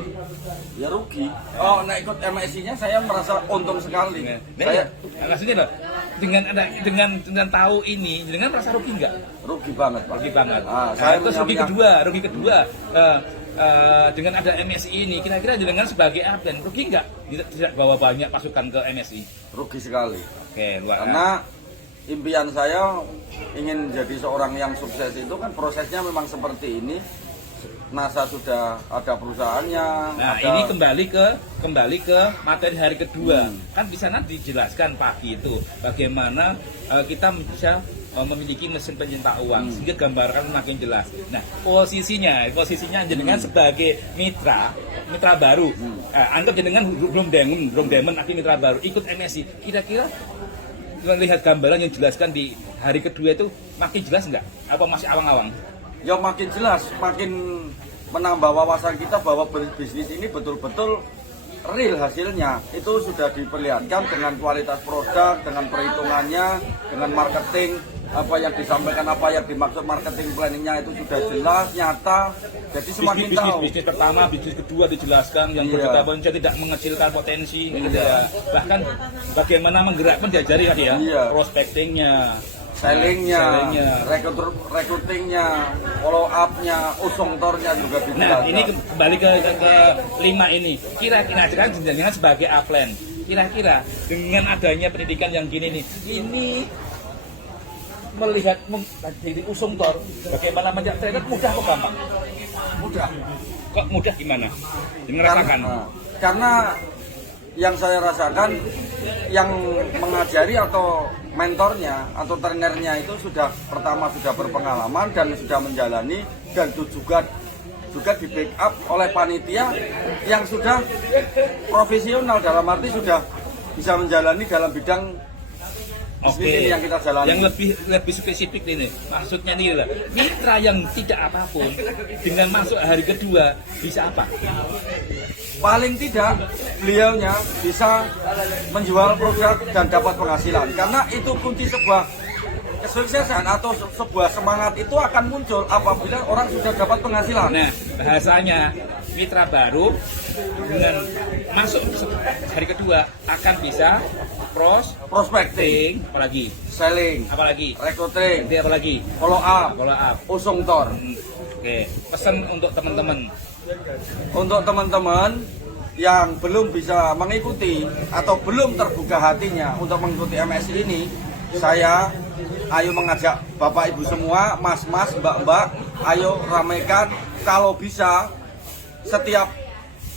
Ya rugi. Oh, ikut MSI-nya saya merasa untung sekali. Nah, iya. Maksudnya loh, dengan tahu ini, dengan merasa rugi nggak? Rugi banget. Pak. Rugi banget. Terus rugi kedua. Dengan ada MSI ini, kira-kira dengan sebagai absen rugi nggak? Tidak bawa banyak pasukan ke MSI? Rugi sekali. Oke, luar. Karena impian saya ingin jadi seorang yang sukses itu kan prosesnya memang seperti ini. NASA sudah ada perusahaannya. Nah, ini kembali ke materi hari kedua. Kan bisa nanti dijelaskan pagi itu bagaimana kita bisa memiliki mesin pencetak uang sehingga gambarkan makin jelas. Nah, posisinya jenengan sebagai mitra baru. Anggap jenengan belum demon akhir mitra baru ikut MSI. Kira-kira melihat gambaran yang dijelaskan di hari kedua itu makin jelas nggak? Apa masih awang-awang? Ya makin jelas, makin menambah wawasan kita bahwa bisnis ini betul-betul real hasilnya. Itu sudah diperlihatkan dengan kualitas produk, dengan perhitungannya, dengan marketing, apa yang disampaikan, apa yang dimaksud marketing planningnya itu sudah jelas, nyata. Jadi semakin tahu. Bisnis pertama, bisnis kedua dijelaskan yang berbeda punca tidak mengecilkan potensi gitu ya. Bahkan bagaimana menggerakkan diajari ya, prospectingnya, sellingnya, recruitingnya, follow up-nya, usung tornya juga dijelaskan. Nah, ini kembali ke 5 ini. Kira-kira sekarang jenengan sebagai upline, kira-kira dengan adanya pendidikan yang gini nih, ini melihat jadi usung Tor, bagaimana menjadi trainer mudah kok gampang? Mudah. Kok mudah gimana? Ini ngerasakan. Karena yang saya rasakan, yang mengajari atau mentornya atau trenernya itu sudah berpengalaman dan sudah menjalani, dan juga di backup oleh panitia yang sudah profesional, dalam arti sudah bisa menjalani dalam bidang Oke, yang kita jalani. yang lebih spesifik ini, maksudnya ini lah, mitra yang tidak apapun dengan masuk hari kedua bisa apa? Paling tidak beliaunya bisa menjual produk dan dapat penghasilan, karena itu kunci sebuah kesuksesan atau sebuah semangat itu akan muncul apabila orang sudah dapat penghasilan. Nah, bahasanya mitra baru dengan masuk hari kedua akan bisa Prospecting, apalagi selling, apalagi recruiting, nanti apalagi follow follow up, up. usung Tor. Oke, pesan untuk teman-teman. Untuk teman-teman yang belum bisa mengikuti atau belum terbuka hatinya untuk mengikuti MSI ini, saya ayo mengajak Bapak Ibu semua, Mas-mas, Mbak-mbak, ayo ramaikan. Kalau bisa setiap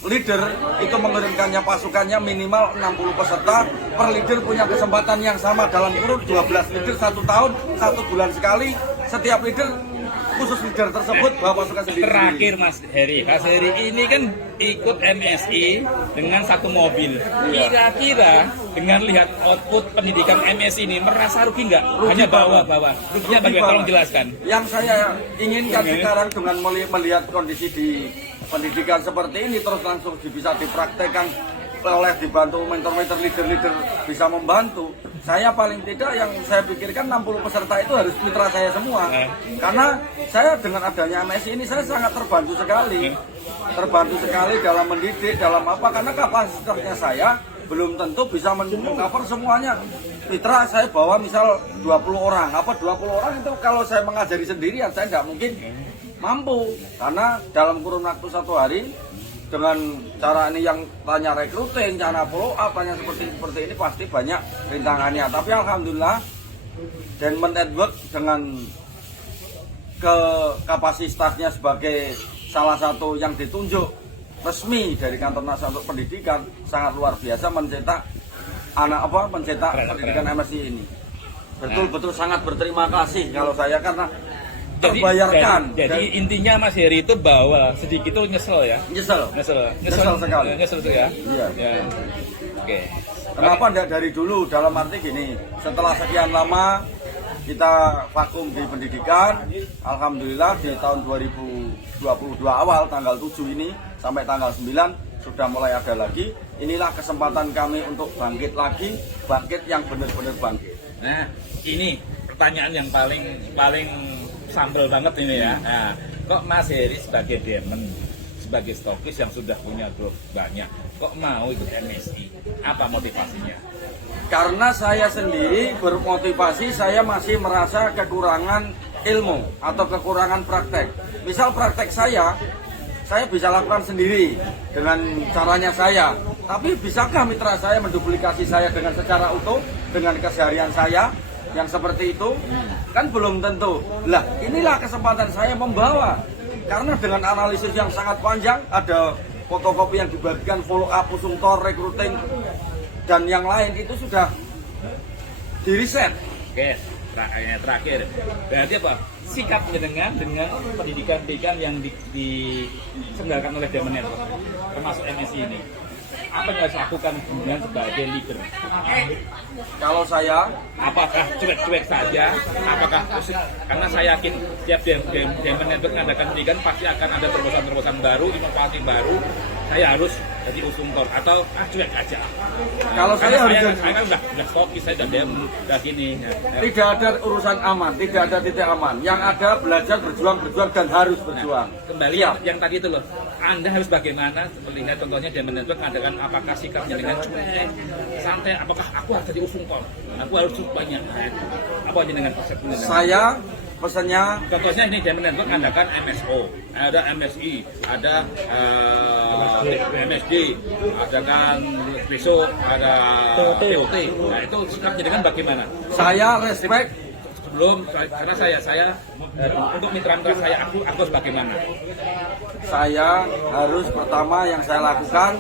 leader itu mengirimkannya pasukannya minimal 60 peserta, per leader punya kesempatan yang sama dalam kurun 12 leader 1 tahun, 1 bulan sekali. Setiap leader, khusus leader tersebut bawa pasukan sendiri. Terakhir Mas Heri ini kan ikut MSI dengan satu mobil. Kira-kira dengan lihat output pendidikan MSI ini merasa rugi nggak? Hanya bawa-bawa. Ruginya bagaimana? Tolong jelaskan. Yang saya inginkan sekarang dengan melihat kondisi di pendidikan seperti ini, terus langsung bisa dipraktekkan oleh dibantu mentor-mentor, leader-leader bisa membantu. Saya paling tidak yang saya pikirkan 60 peserta itu harus mitra saya semua. Karena saya dengan adanya MSI ini saya sangat terbantu sekali. Terbantu sekali dalam mendidik, dalam apa, karena kapasitasnya saya belum tentu bisa mengcover semuanya. Mitra saya bawa misal 20 orang, 20 orang itu kalau saya mengajari sendirian saya tidak mungkin mampu, karena dalam kurun waktu 1 hari dengan cara ini yang tanya recruiting, cara follow up, tanya seperti ini pasti banyak rintangannya. Tapi alhamdulillah Diamond Network dengan kapasitasnya sebagai salah satu yang ditunjuk resmi dari Kantor Nasional Pendidikan sangat luar biasa mencetak pendidikan MSI ini. Betul-betul sangat berterima kasih kalau saya, karena jadi intinya Mas Heri itu bahwa sedikit tuh nyesel ya. Nyesel Sekali. Nyesel ya. Iya. Ya. Oke. Kenapa enggak dari dulu? Dalam arti gini, setelah sekian lama kita vakum di pendidikan, alhamdulillah di tahun 2022 awal tanggal 7 ini sampai tanggal 9 sudah mulai ada lagi. Inilah kesempatan kami untuk bangkit lagi, bangkit yang benar-benar bangkit. Nah, ini pertanyaan yang paling sambel banget ini ya. Nah, kok Mas Heri sebagai Diamond, sebagai stokis yang sudah punya grup banyak, kok mau ikut MSI? Apa motivasinya? Karena saya sendiri bermotivasi, saya masih merasa kekurangan ilmu atau kekurangan praktek. Misal praktek saya bisa lakukan sendiri dengan caranya saya. Tapi bisakah mitra saya menduplikasi saya dengan secara utuh, dengan keseharian saya yang seperti itu? Kan belum tentu. Lah, inilah kesempatan saya membawa. Karena dengan analisis yang sangat panjang, ada fotokopi yang dibagikan, follow up, usung Tor, recruiting, dan yang lain itu sudah diriset. Oke, terakhir. Berarti apa? Sikap jenengan dengan pendidikan-pendidikan yang diselenggarakan oleh Diamond Network, termasuk MSI ini. Apa yang harus lakukan dengan sebagai leader? Kalau saya, apakah cuek-cuek saja? Apakah khusus? Karena saya yakin setiap Diamond Network mengadakan pendidikan pasti akan ada terobosan-terobosan baru, inovasi baru. Saya harus jadi usung Tor atau cuek aja. Kalau saya kan udah stokis, saya udah gini. Tidak ada urusan aman, tidak ada titik aman. Yang ada belajar, berjuang dan harus berjuang. Kembali yang tadi itu loh. Anda harus bagaimana melihat contohnya Diamond Network mengadakan apakah sikapnya dengan cuek, santai, apakah aku harus jadi usung Tor? Aku harus banyak. Apa dengan pesan? Saya pesannya, contohnya ini Diamond Network mengadakan MSO, ada MSI, ada MSD, ada kan besok ada TOT. Nah itu sikapnya dengan bagaimana? saya respect sebelum karena saya untuk mitra-mitra saya aku harus bagaimana? Saya harus pertama yang saya lakukan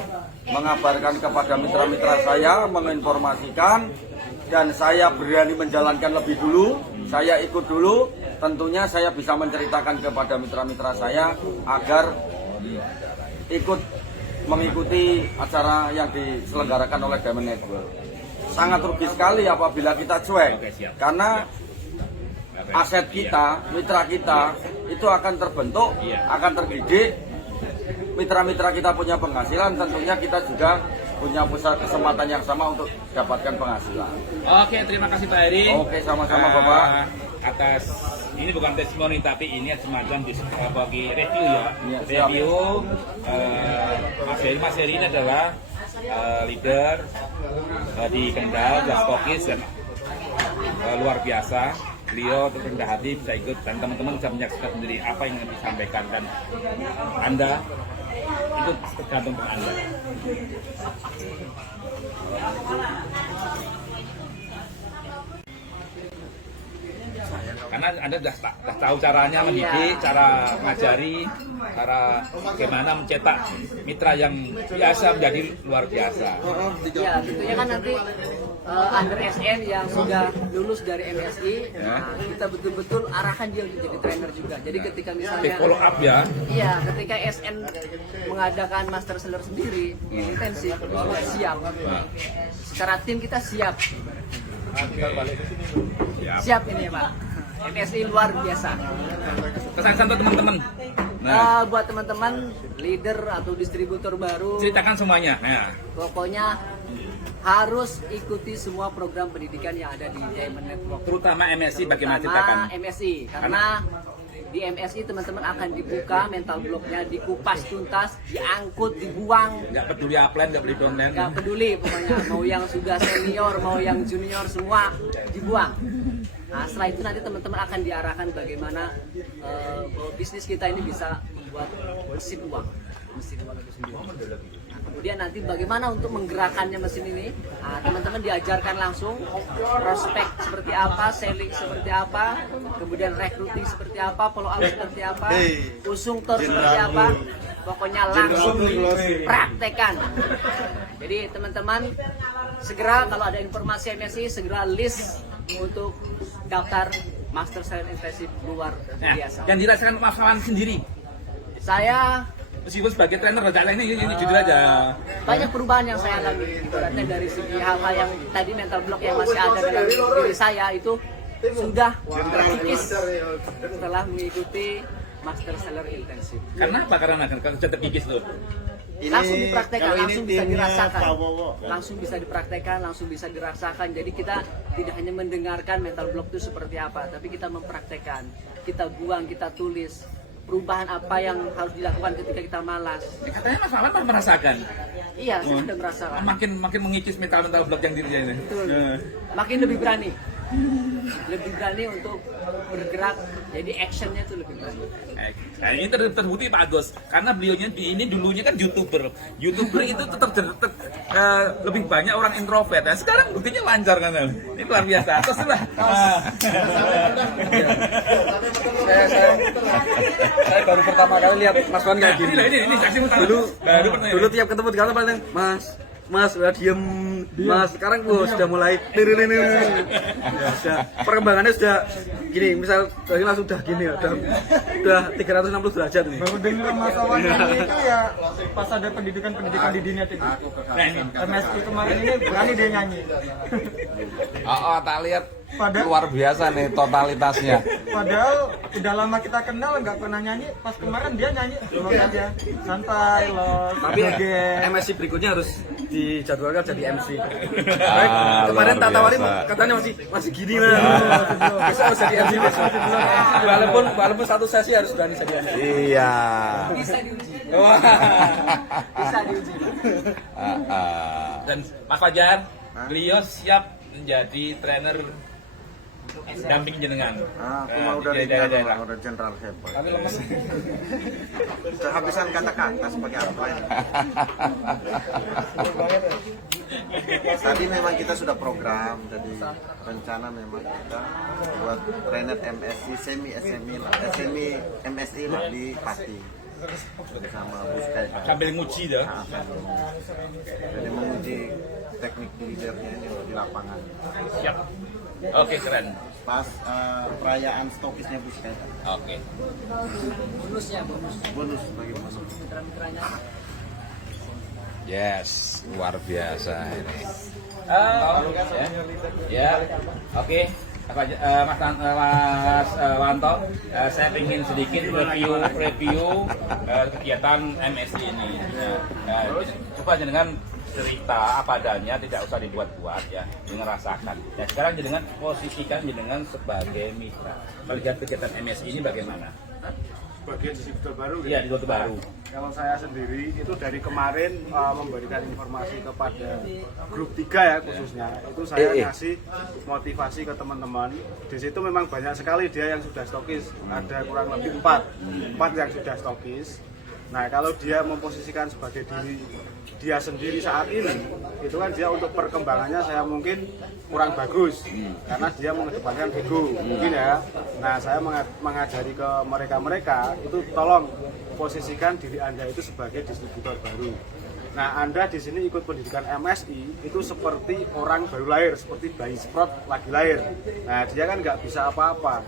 mengabarkan kepada mitra-mitra saya, menginformasikan, dan saya berani menjalankan lebih dulu, saya ikut dulu, tentunya saya bisa menceritakan kepada mitra-mitra saya agar ikut mengikuti acara yang diselenggarakan oleh Diamond Network. Sangat rugi sekali apabila kita cuek, Oke, siap. karena Oke. aset kita, mitra kita itu akan terbentuk, Iya. akan terdidik. Mitra-mitra kita punya penghasilan, tentunya kita juga punya kesempatan yang sama untuk dapatkan penghasilan. Oke, terima kasih Pak Heri. Oke, sama-sama, Bapak. Atas ini bukan testimoni tapi ini semacam bagi review ya. Siap. Review Mas Heri ini adalah leader di Kendal, Stokis luar biasa. Beliau rendah hati bisa ikut dan teman-teman bisa menyaksikan sendiri apa yang disampaikan dan Anda itu tergantung dengan Anda. Karena Anda sudah tahu caranya mendidik, cara mengajari, cara bagaimana mencetak mitra yang biasa menjadi luar biasa. Ya, tentunya kan nanti under SN yang sudah lulus dari MSI, Ya. kita betul-betul arahkan dia untuk jadi trainer juga. Jadi ketika misalnya Tip follow up ya. iya, ketika SN mengadakan master seller sendiri, intensif, siap. Secara tim kita siap, Siap. siap ini Pak. MSI luar biasa. Pesan untuk teman-teman. Nah, Buat teman-teman leader atau distributor baru, ceritakan semuanya. Ya. pokoknya harus ikuti semua program pendidikan yang ada di Diamond Network. Terutama MSI bagaimana ceritakan? MSI, karena di MSI teman-teman akan dibuka mental blocknya, dikupas tuntas, diangkut, dibuang, Nggak peduli upline, nggak peduli downline. nggak peduli pokoknya mau yang sudah senior, mau yang junior semua dibuang. Nah, setelah itu nanti teman-teman akan diarahkan bagaimana bisnis kita ini bisa membuat mesin uang. Kemudian nanti bagaimana untuk menggerakkannya mesin ini, nah, teman-teman diajarkan langsung prospek seperti apa, selling seperti apa, kemudian recruiting seperti apa, follow up seperti apa, usung tour seperti apa, pokoknya langsung dipraktekan. Jadi teman-teman segera kalau ada informasi MSI segera list untuk daftar Master Selling Intensive luar Nah, biasa. yang dirasakan Mas Awan sendiri. Saya Meskipun sebagai trainer, ini jujur aja. banyak perubahan yang saya alami. Karena dari segi hal-hal yang tadi mental block yang masih ada dalam diri saya itu sudah terkikis setelah mengikuti Master Seller Intensive. Karena apa? Karena kalau sudah terkikis tuh. Langsung dipraktekkan, langsung bisa dirasakan, langsung bisa dipraktekkan, langsung bisa dirasakan. Jadi kita tidak hanya mendengarkan mental block itu seperti apa, tapi kita mempraktekkan, kita buang, kita tulis perubahan apa yang harus dilakukan ketika kita malas. Katanya Mas Awan merasakan. Iya, Oh, sudah merasakan. makin mengikis mental block yang diri ini. Nah. Makin lebih berani untuk bergerak, jadi actionnya tuh lebih berani. Nah, ini terbukti Pak Agus karena beliaunya ini dulunya kan youtuber itu lebih banyak orang introvert dan sekarang buktinya lancar kan ini luar biasa. Terus lah. Saya baru pertama kali lihat Mas Wan kayak gini. Ini saksi pertama. Baru pertama. Dulu tiap ketemu di kantor paling Mas udah diem. Mas sekarang sudah mulai ya, sudah perkembangannya sudah gini, misal tadi langsung udah gini ya, udah 360 derajat nih. Baru dengar masalah itu ya pas ada pendidikan di dunia TV. Nah ini MSI kemarin ini berani dia nyanyi. Oh, tak lihat Padahal, luar biasa nih totalitasnya. padahal udah lama kita kenal nggak pernah nyanyi. Pas kemarin dia nyanyi aja santai loh. Tapi MSC berikutnya harus dijadwalkan jadi MC. Baik, kemarin tak tawarin katanya masih gini lah. Besok harus jadi MC besok. Walaupun satu sesi harus berani jadi MC. Iya. Bisa diuji. Wah. Bisa diuji. Dan Mas Fajar, beliau siap menjadi trainer damping jenengan di daerah-daerah. Tapi lemes. Habisan kata-kata sebagai apa? Seru banget ya. Jadi memang kita sudah program tadi rencana memang buat trainer MSC semi MSC di Pati Sambil nguci dah. menjadi teknik leadernya di lapangan. Siap. Oke, keren. Pas perayaan stokisnya Pusken. Oke. Bonusnya, bonus untuk mitra-mitranya. Yes, luar biasa ini. Ya. Oke. Mas Wanto, saya ingin sedikit review kegiatan MSI ini. Coba jenengan cerita apa adanya, tidak usah dibuat-buat ya, dengan rasakan. Nah, sekarang jenengan posisikan jenengan sebagai mitra. Kalau lihat kegiatan MSI ini bagaimana? Bagian di Sidoarjo Baru. Iya, di Sidoarjo Baru. Kalau saya sendiri itu dari kemarin memberikan informasi kepada grup 3 ya khususnya. Itu saya kasih motivasi ke teman-teman. Di situ memang banyak sekali dia yang sudah stokis. Ada kurang lebih 4 yang sudah stokis. Nah, kalau dia memposisikan sebagai diri dia sendiri saat ini, itu kan dia untuk perkembangannya saya mungkin kurang bagus karena dia mengedepankan ego mungkin ya. Nah, saya mengajari ke mereka itu tolong posisikan diri Anda itu sebagai distributor baru. Nah, Anda di sini ikut pendidikan MSI itu seperti orang baru lahir, seperti bayi sprot lagi lahir. Nah, dia kan nggak bisa apa-apa.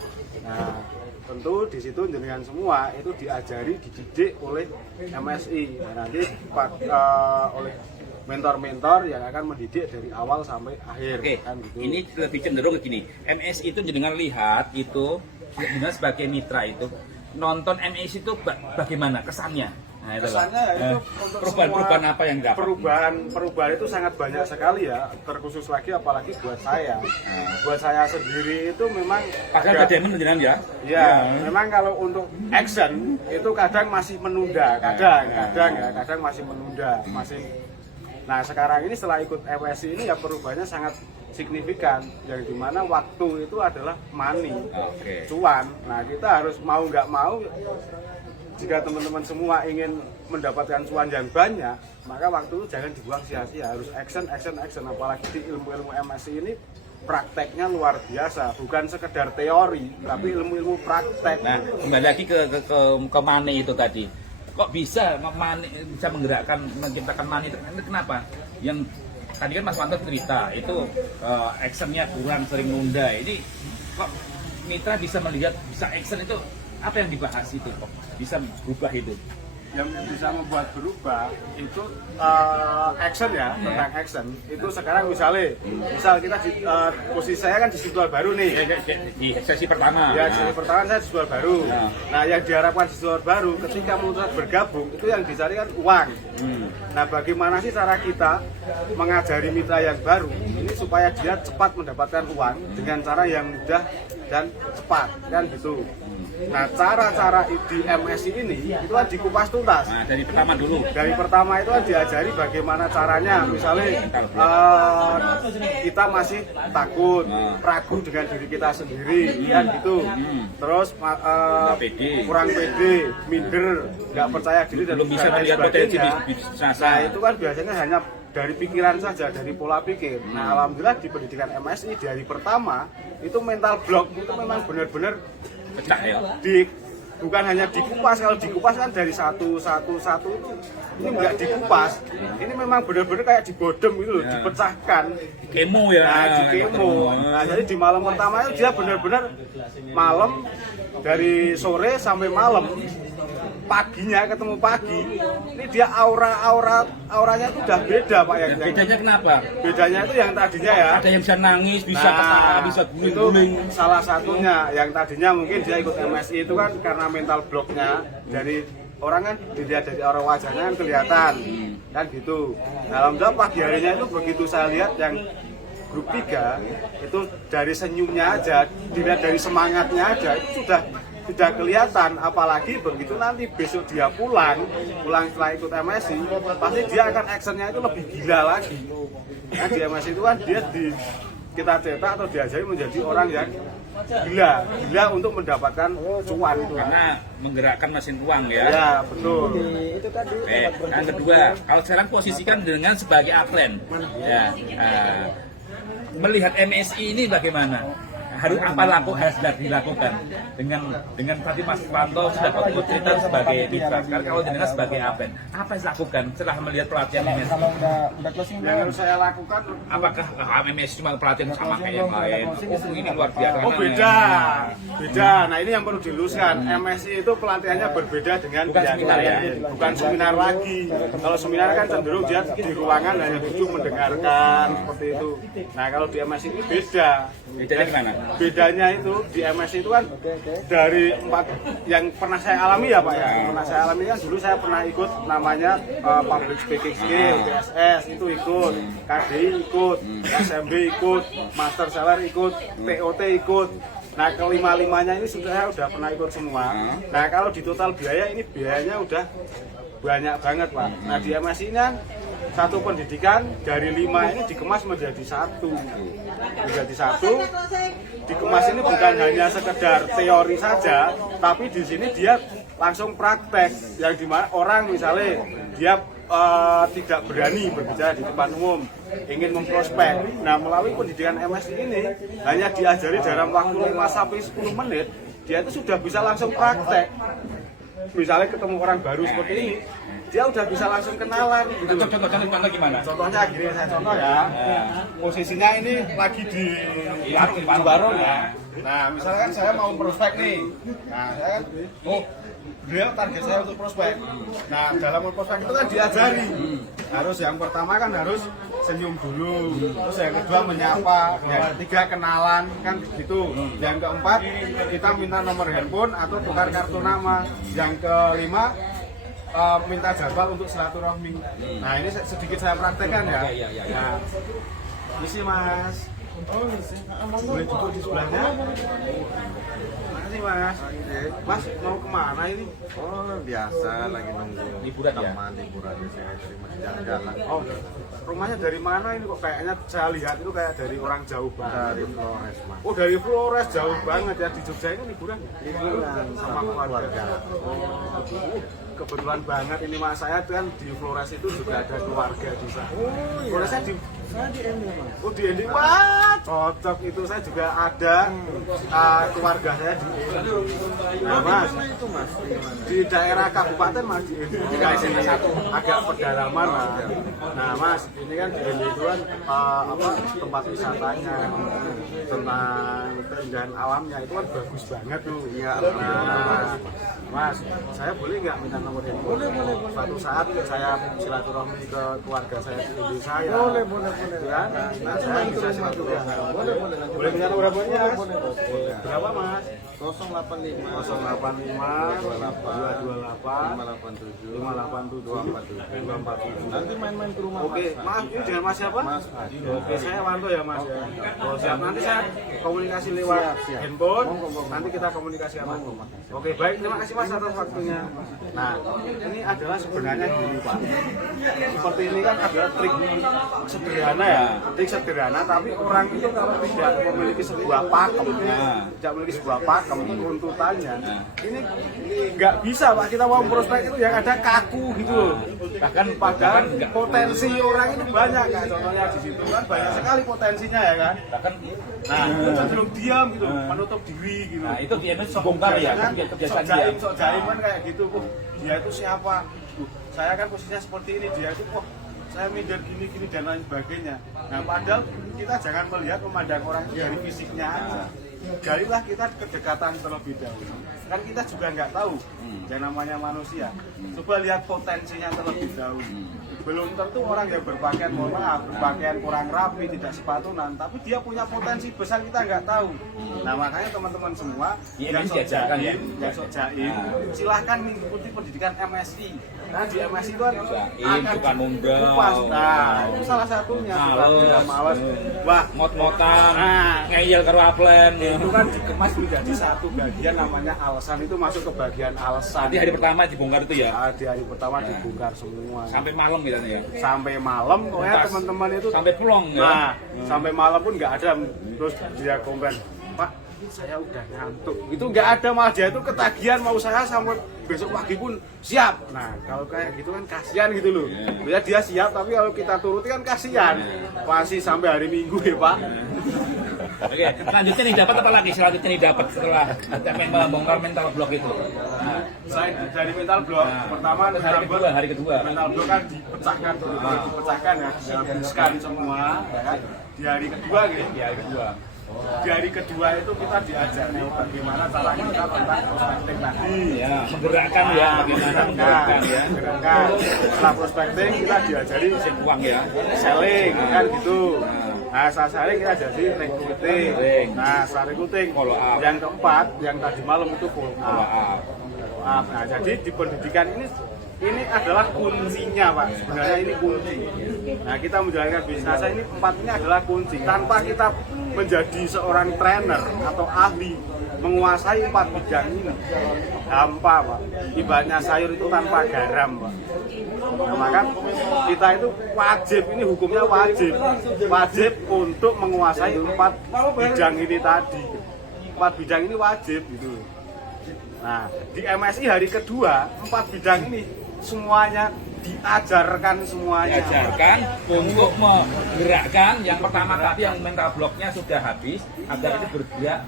Nah, tentu di situ jenengan semua itu diajari, dididik oleh MSI. Nanti oleh mentor-mentor yang akan mendidik dari awal sampai akhir. Oke, kan gitu. ini lebih cenderung ke gini. MSI itu jenengan lihat itu, jenengan sebagai mitra itu nonton MSI itu bagaimana kesannya? Nah, Kesannya ya itu untuk perubahan apa yang didapat? Perubahan itu sangat banyak sekali ya, terkhusus lagi apalagi buat saya. Buat saya sendiri itu memang Padahal udah diamond jenengan ya? ya, memang kalau untuk action itu kadang masih menunda, kadang masih menunda, Nah, sekarang ini setelah ikut MSI ini ya perubahannya sangat signifikan. Jadi di mana waktu itu adalah money, cuan. Nah, kita harus mau nggak mau, jika teman-teman semua ingin mendapatkan cuan yang banyak, maka waktu itu jangan dibuang sia-sia. Harus action. Apalagi di ilmu-ilmu MSI ini prakteknya luar biasa, bukan sekedar teori, tapi ilmu-ilmu praktek. Nah, kembali lagi ke money itu tadi. Kok bisa menggerakkan, menciptakan money itu? Kenapa? Yang tadi kan Mas Wanto cerita itu actionnya kurang, sering nunda. Ini kok mitra bisa melihat, bisa action itu apa yang dibahas itu kok bisa berubah itu? Yang bisa membuat berubah itu action ya, tentang action. Itu sekarang misal kita posisi saya kan di Sidoarjo Baru nih. Ya, di sesi pertama. Ya, sesi pertama saya di Sidoarjo Baru. Nah, yang diharapkan di Sidoarjo Baru ketika mau bergabung itu yang dicari kan uang. Nah, bagaimana sih cara kita mengajari mitra yang baru ini supaya dia cepat mendapatkan uang dengan cara yang mudah dan cepat, kan gitu. Nah, cara-cara di MSI ini itu kan dikupas tuntas. Nah, dari pertama dulu. Dari pertama itu kan diajari bagaimana caranya, misalnya kita masih takut, ragu dengan diri kita sendiri, kan gitu. Terus nggak pede, kurang pede, minder, nggak percaya diri, belum bisa melihat potensi bisnis. Nah, itu kan biasanya hanya dari pikiran saja, dari pola pikir. Nah, alhamdulillah di pendidikan MSI dari pertama itu mental block itu memang benar-benar pecah ya. Bukan hanya dikupas, kalau dikupas kan dari satu itu ini nggak dikupas. Ini memang benar-benar kayak dibodem gitu loh, dipecahkan. Kemo ya, dokter. Nah, jadi di malam pertama itu dia benar-benar malam dari sore sampai malam. Paginya ketemu pagi, ini dia auranya udah beda Pak ya. Bedanya kenapa? Bedanya itu yang tadinya ya. Ada yang bisa nangis, bisa ketawa, bisa guling-guling. Salah satunya yang tadinya mungkin dia ikut MSI itu kan karena mental blocknya dari orang kan dilihat dari aura wajahnya kan kelihatan kan gitu. Dalam pagi harinya itu begitu saya lihat yang grup 3 itu dari senyumnya aja, dilihat dari semangatnya aja sudah kelihatan. Apalagi begitu nanti besok dia pulang setelah ikut MSI, pasti dia akan actionnya itu lebih gila lagi. Nah, di MSI itu kan dia kita cetak atau diajari menjadi orang yang gila untuk mendapatkan cuan. Karena menggerakkan mesin uang ya. Ya, betul. Oke, yang kedua, kalau sekarang posisikan dengan sebagai upline, ya, melihat MSI ini bagaimana? Harus dilakukan dengan tadi Mas Panto sudah cerita sebagai mitra. Sekarang kalau dengan sebagai upline, apa yang dilakukan setelah melihat pelatihan ini? Kalau udah closing, yang harus saya lakukan, apakah MSI cuma pelatihan sama kayak yang lain? Ini luar biasa. Beda. Nah ini yang perlu diluruskan. MSI itu pelatihannya berbeda dengan bukan seminar ya? Bukan seminar lagi. Kalau seminar kan cenderung dia diulangan dan itu mendengarkan seperti itu. Nah kalau di MSI itu beda. Bedanya gimana? Bedanya itu di MSI itu kan dari yang pernah saya alami ya Pak ya. Pernah saya alami kan dulu saya pernah ikut namanya Public Speaking, PSS itu ikut, KDI ikut, SMB ikut, Master Seller ikut, TOT ikut. Nah kelima-limanya ini sebenarnya udah pernah ikut semua. Nah kalau di total biaya ini biayanya udah banyak banget Pak. Nah di MSI kan satu pendidikan dari 5 ini dikemas menjadi satu. Dikemas ini bukan hanya sekedar teori saja, tapi di sini dia langsung praktek. Yang dimana orang misalnya dia tidak berani berbicara di depan umum, ingin memprospek. Nah melalui pendidikan MSI ini hanya diajari dalam waktu yang sampai 10 menit, dia itu sudah bisa langsung praktek. Misalnya ketemu orang baru seperti ini, dia udah bisa langsung kenalan. Contoh gimana? Contohnya gini, saya contoh ya. Posisinya ini lagi di warung ya. Nah, misalnya saya mau prospek nih. Nah, saya kan beliau target saya untuk prospek. Nah, dalam prospek itu kan diajari. Harus yang pertama kan harus senyum dulu. Terus yang kedua menyapa. Yang ketiga kenalan kan gitu. Yang keempat kita minta nomor handphone atau tukar kartu nama. Yang kelima minta jadwal untuk silaturahmi. Nah, ini sedikit saya praktekkan ya. Nah, misi Mas. Oh, boleh duduk di sebelahnya. Makasih Mas. Mas mau kemana ini? Oh biasa lagi liburan ya. Oh, rumahnya dari mana ini kok kayaknya saya lihat itu kayak dari orang jauh banget. Oh dari Flores jauh banget ya, di Jogja ini liburan sama keluarga. Kebetulan banget ini Mas, saya kan di Flores itu juga ada keluarga di sana. Floresnya di di Endi, wah cocok itu, saya juga ada keluarga saya di Endi. Nah Mas, di daerah kabupaten Mas di Endi, agak pedalaman lah. Nah Mas, ini kan di Endi itu kan tempat wisatanya, tentang keindahan alamnya itu kan bagus banget tuh. Nah Mas, saya boleh nggak minta nomor handphone? Suatu saat saya silaturahmi ke keluarga saya di saya. Ya, nah, saya bisa bantu ya. Boleh minta nomor handphonenya, Mas? Berapa, Mas? 085 228 587 Nanti main-main ke rumah. Oke, maaf ini dengan Mas siapa? Oke, saya Wanto ya Mas. Nanti saya komunikasi lewat handphone, nanti kita komunikasi apa? Oke, baik, terima kasih Mas atas waktunya. Nah, ini adalah sebenarnya seperti ini kan ada trik sederhana ya, trik sederhana, tapi orang itu kalau tidak memiliki sebuah pakem, tidak memiliki sebuah pakem tuntutannya, ini nggak bisa Pak, kita mau prospek itu yang ada kaku gitu loh. Bahkan potensi orang itu banyak sebenarnya di situ kan, banyak sekali potensinya ya kan. Bahkan cenderung diam gitu, menutup diri gitu. Nah, itu dia bongkar ya, kebiasaan dia. Sok jaim kan kayak gitu, dia itu siapa? Saya kan posisinya seperti ini, dia itu saya minder gini dan lain sebagainya. Nah padahal kita jangan melihat memandang orang itu dari fisiknya, galilah kita kedekatan terlebih dahulu. Kan kita juga nggak tahu, yang namanya manusia. Coba lihat potensinya terlebih dahulu. Belum tentu orang yang berpakaian berpakaian kurang rapi, tidak sepatunan, tapi dia punya potensi besar, kita nggak tahu. Nah makanya teman-teman semua yang diajarkan ya, silahkan mengikuti pendidikan MSI. Nah di MSI itu suka nunggau, salah satunya males, mot-motan, ngeyel karo aplen. Itu kan dikemas menjadi satu bagian namanya alasan, itu masuk ke bagian alasan. Di hari pertama dibongkar itu ya? Di hari pertama dibongkar semua. Sampai malam gitu ya? Sampai malam, Tuntas. teman-teman itu Sampai plong ya? Nah, sampai malam pun nggak ada. Terus dia komplain, Pak, ini saya udah ngantuk. Itu nggak ada, mah dia itu ketagihan mau usaha sampai besok pagi pun siap. Nah, kalau kayak gitu kan kasihan gitu loh. Ya dia siap, tapi kalau kita turuti kan kasihan. Masih sampai hari Minggu ya Pak. Oke, selanjutnya nih dapat apa lagi? Selanjutnya nih dapat setelah membongkar mental block itu. Saya dari mental block pertama hari kedua. mental block kan dipecahkan semua. Di hari kedua nih, di hari kedua itu kita diajari bagaimana ya, menggerakkan ya, bagaimana menggerakkan ya. Nah, prospecting kita diajari mesin uang ya. selling kan gitu. Nah, selling kita jadi recruiting. Nah, recruiting. Follow up. Yang keempat, yang tadi malam itu Follow up. Nah, jadi di pendidikan ini adalah kuncinya Pak. Sebenarnya ini kunci. Nah, kita menjalankan bisnis ini 4 ini adalah kunci. Tanpa kita menjadi seorang trainer atau ahli menguasai 4 bidang ini hampa Pak. Ibaratnya sayur itu tanpa garam Pak. Maka kita itu wajib, ini hukumnya wajib untuk menguasai 4 bidang ini tadi. 4 bidang ini wajib gitu. Nah, di MSI hari kedua 4 bidang ini semuanya diajarkan semuanya. Diajarkan untuk menggerakkan yang pertama tadi yang mental blocknya sudah habis agar ini bergerak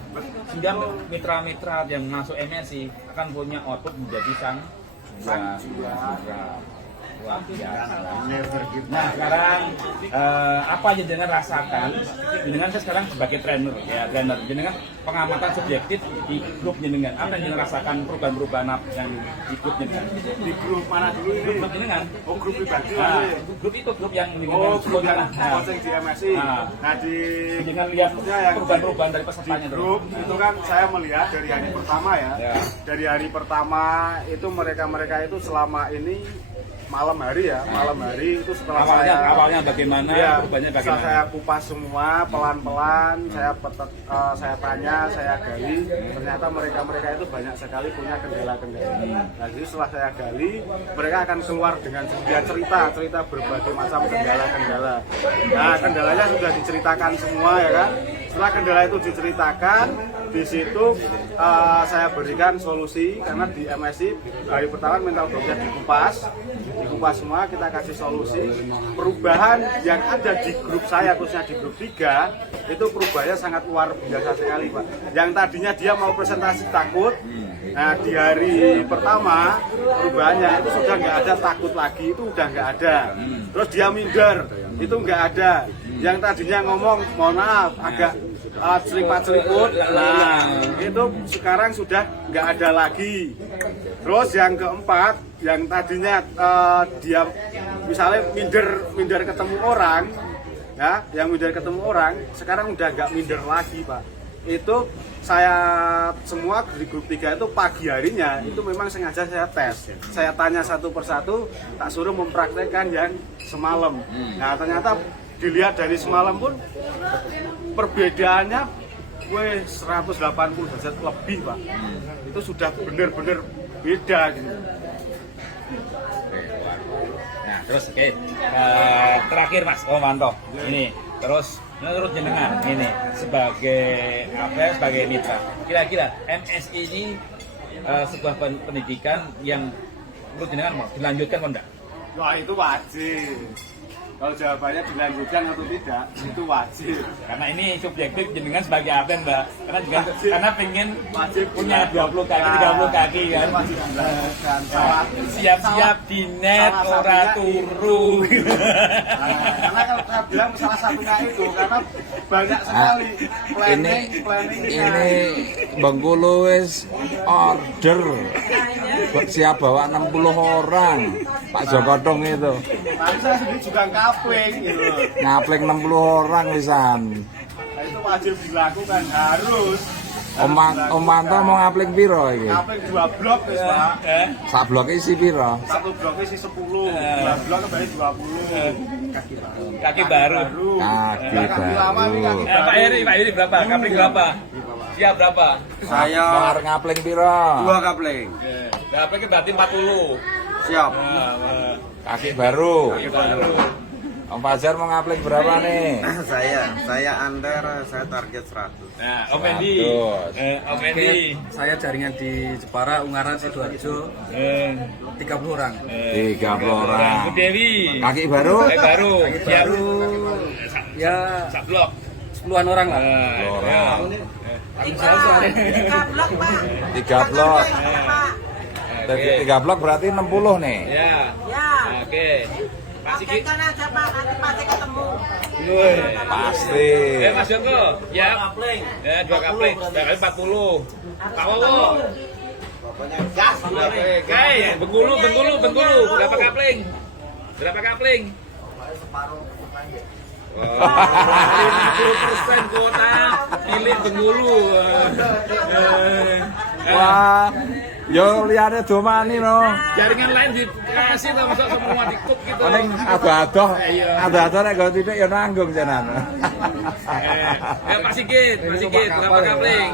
sehingga mitra-mitra yang masuk MSI akan punya output menjadi sang juara. Nah sekarang apa yang dengan rasakan dengan sekarang sebagai trainer ya dengan pengamatan subjektif di grup jenengan apa yang rasakan perubahan-perubahan yang ikut jenengan grup jenengan grup itu grup yang jenengan nah di jenengan lihat perubahan-perubahan dari pesertanya grup itu kan saya melihat dari hari pertama ya. Dari hari pertama itu mereka itu selama ini malam hari itu setelah awalnya bagaimana perubahannya bagaimana saya kupas semua pelan-pelan saya tanya saya gali ternyata mereka itu banyak sekali punya kendala-kendala. Jadi setelah saya gali mereka akan keluar dengan cerita berbagai macam kendala-kendala. Nah kendalanya sudah diceritakan semua ya kan. Setelah kendala itu diceritakan di situ saya berikan solusi karena di MSI dari pertama mental block dikupas semua, kita kasih solusi perubahan yang ada di grup saya khususnya di grup 3 itu perubahannya sangat luar biasa sekali Pak. Yang tadinya dia mau presentasi takut, nah di hari yang pertama perubahannya itu sudah nggak ada takut lagi, itu udah nggak ada. Terus dia minder, itu nggak ada. Yang tadinya ngomong mohon maaf agak seliput, itu sekarang sudah nggak ada lagi. Terus yang keempat, yang tadinya dia misalnya minder ketemu orang, ya, yang minder ketemu orang, sekarang udah nggak minder lagi Pak. Itu saya semua di grup 3 itu pagi harinya itu memang sengaja saya tes, saya tanya satu persatu, tak suruh mempraktekkan yang semalam. Nah ternyata dilihat dari semalam pun perbedaannya 180 derajat lebih Pak. Itu sudah benar-benar beda gitu. Nah terus terakhir Mas Romanto ini terus menurut jenengan ini sebagai mitra kira-kira MSI ini sebuah pendidikan yang menurut jenengan mau dilanjutkan atau enggak? Wah itu wajib. Kalau jawabannya dilanjutkan atau tidak, itu wajib. Karena ini subjektif jenengan sebagai atlet Mbak. Karena pengen punya 20 kaki, 30 kaki kan. Siap-siap di net ora turu. Karena kalau dia salah satunya itu karena banyak sekali ini Bengkulu wis order siap bawa 60 orang Pak Jokotong itu. Nanti saya sendiri juga ngapling gitu. Ngapling 60 orang wisan. Nah, itu wajib dilakukan, harus. Om Manto mau ngapling piro iki? Ngapling 2 blok wis, Pak. Sak blok isi piro? Satu blok isi 10, 2 blok dari 20. Kaki baru. Kaki baru. Kaki lama nih kaki baru. Pak Iri berapa? Kapling berapa? Siap berapa? Saya Mau ngapling piro? 2 kapling. Ngaplingnya berarti 40. Siap. Kaki baru. Ini baru. Om Fajar mau ngapling berapa nih? Saya under, saya target 100. Nah, Om Fendi. Om Fendi. Saya jaringan di Jepara, Ungaran, Sidoarjo, 30 orang. 30 orang. Bu Dewi. Kaki baru? Kaki baru. Siap. Ya, Sak blok. 10-an orang lah. 10 orang. 3 blok. 3 blok berarti 60 nih. Ya. Oke. Pak Sigit. Pasti. Mas Joko. Ya. Ya, 2 kapling. 2 kali 40. Pak Wowo. Bengkulu. Berapa kapling? Wah, 50% kuota milik Bengkulu. Wah, yo liane domani no. Jaringan lain dikasih tuh, masuk semua di kup gitu. Ada nek go titik yo nanggung janan. Pak Sigit, berapa kapling?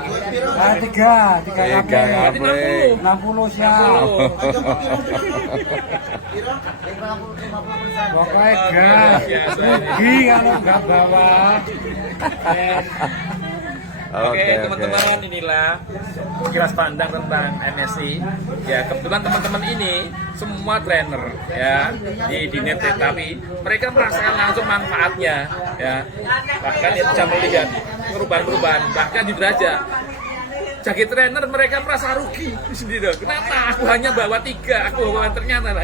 Tiga kapling. Berarti 60. 60 siap. Pokoknya gas, rugi kalau nggak bawa. Oke, teman-teman, inilah kilas pandang tentang MSI. Ya, kebetulan teman-teman ini semua trainer ya di Netek, tapi mereka merasakan langsung manfaatnya ya. Bahkan sama aja perubahan-perubahan, bahkan di derajat jadi trainer mereka merasa rugi sendiri. Kenapa aku hanya bawa 3, aku bawa ternyata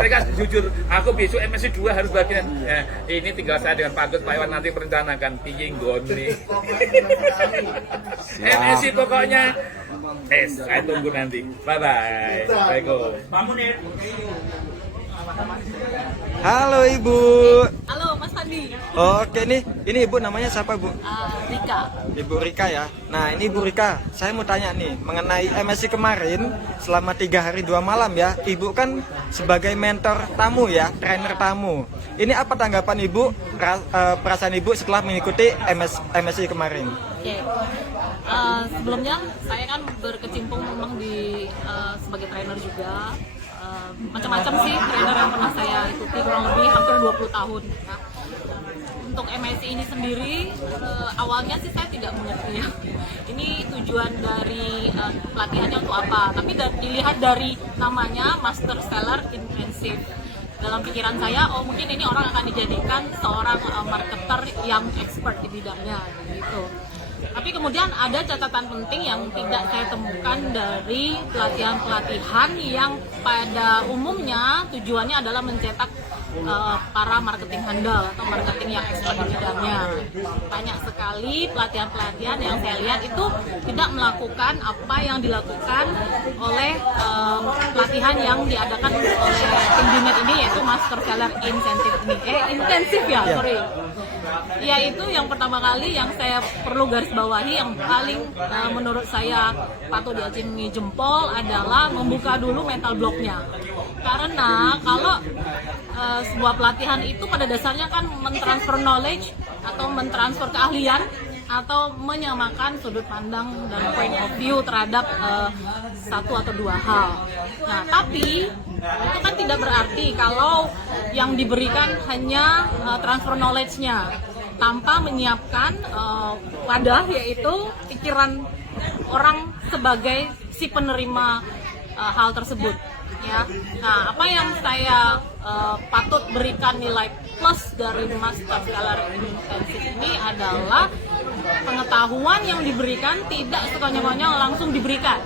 mereka jujur, aku besok MSI 2 harus bagian. Ini tinggal saya dengan Pak Gus, Pak Iwan nanti merencanakan piying goni. MSI pokoknya saya tunggu nanti. Bye bye. Pak Munir. Halo Ibu. Halo Mas Fandi. Oke nih, ini Ibu namanya siapa Bu? Rika. Ibu Rika ya. Nah ini Ibu Rika, saya mau tanya nih mengenai MSI kemarin selama 3 hari 2 malam ya. Ibu kan sebagai mentor tamu ya, trainer tamu. Ini apa tanggapan Ibu, perasaan Ibu setelah mengikuti MSI kemarin? Oke. Sebelumnya saya kan berkecimpung memang di sebagai trainer juga. Macam-macam sih trainer yang pernah saya ikuti, kurang lebih hampir 20 tahun. Nah, untuk MSI ini sendiri awalnya sih saya tidak mengerti ya. Ini tujuan dari pelatihannya untuk apa? Tapi dilihat dari namanya Master Seller Intensive. Dalam pikiran saya, oh mungkin ini orang akan dijadikan seorang marketer yang expert di bidangnya gitu. Tapi kemudian ada catatan penting yang tidak saya temukan dari pelatihan-pelatihan yang pada umumnya tujuannya adalah mencetak para marketing handal atau marketing yang expert di bidangnya. Banyak sekali pelatihan-pelatihan yang saya lihat itu tidak melakukan apa yang dilakukan oleh pelatihan yang diadakan oleh tim Dinet ini, yaitu Master Seller Incentive ini. Intensif ya, sorry. Yaitu yang pertama kali yang saya perlu garis bawahi, yang paling menurut saya patut diacungi jempol adalah membuka dulu mental blocknya. Karena kalau sebuah pelatihan itu pada dasarnya kan mentransfer knowledge atau mentransfer keahlian atau menyamakan sudut pandang dan point of view terhadap satu atau dua hal. Nah, tapi itu kan tidak berarti kalau yang diberikan hanya transfer knowledge-nya tanpa menyiapkan wadah, yaitu pikiran orang sebagai si penerima hal tersebut. Ya, nah apa yang saya patut berikan nilai plus dari Master Seller Intensive ini adalah pengetahuan yang diberikan tidak sekonyong-konyong langsung diberikan.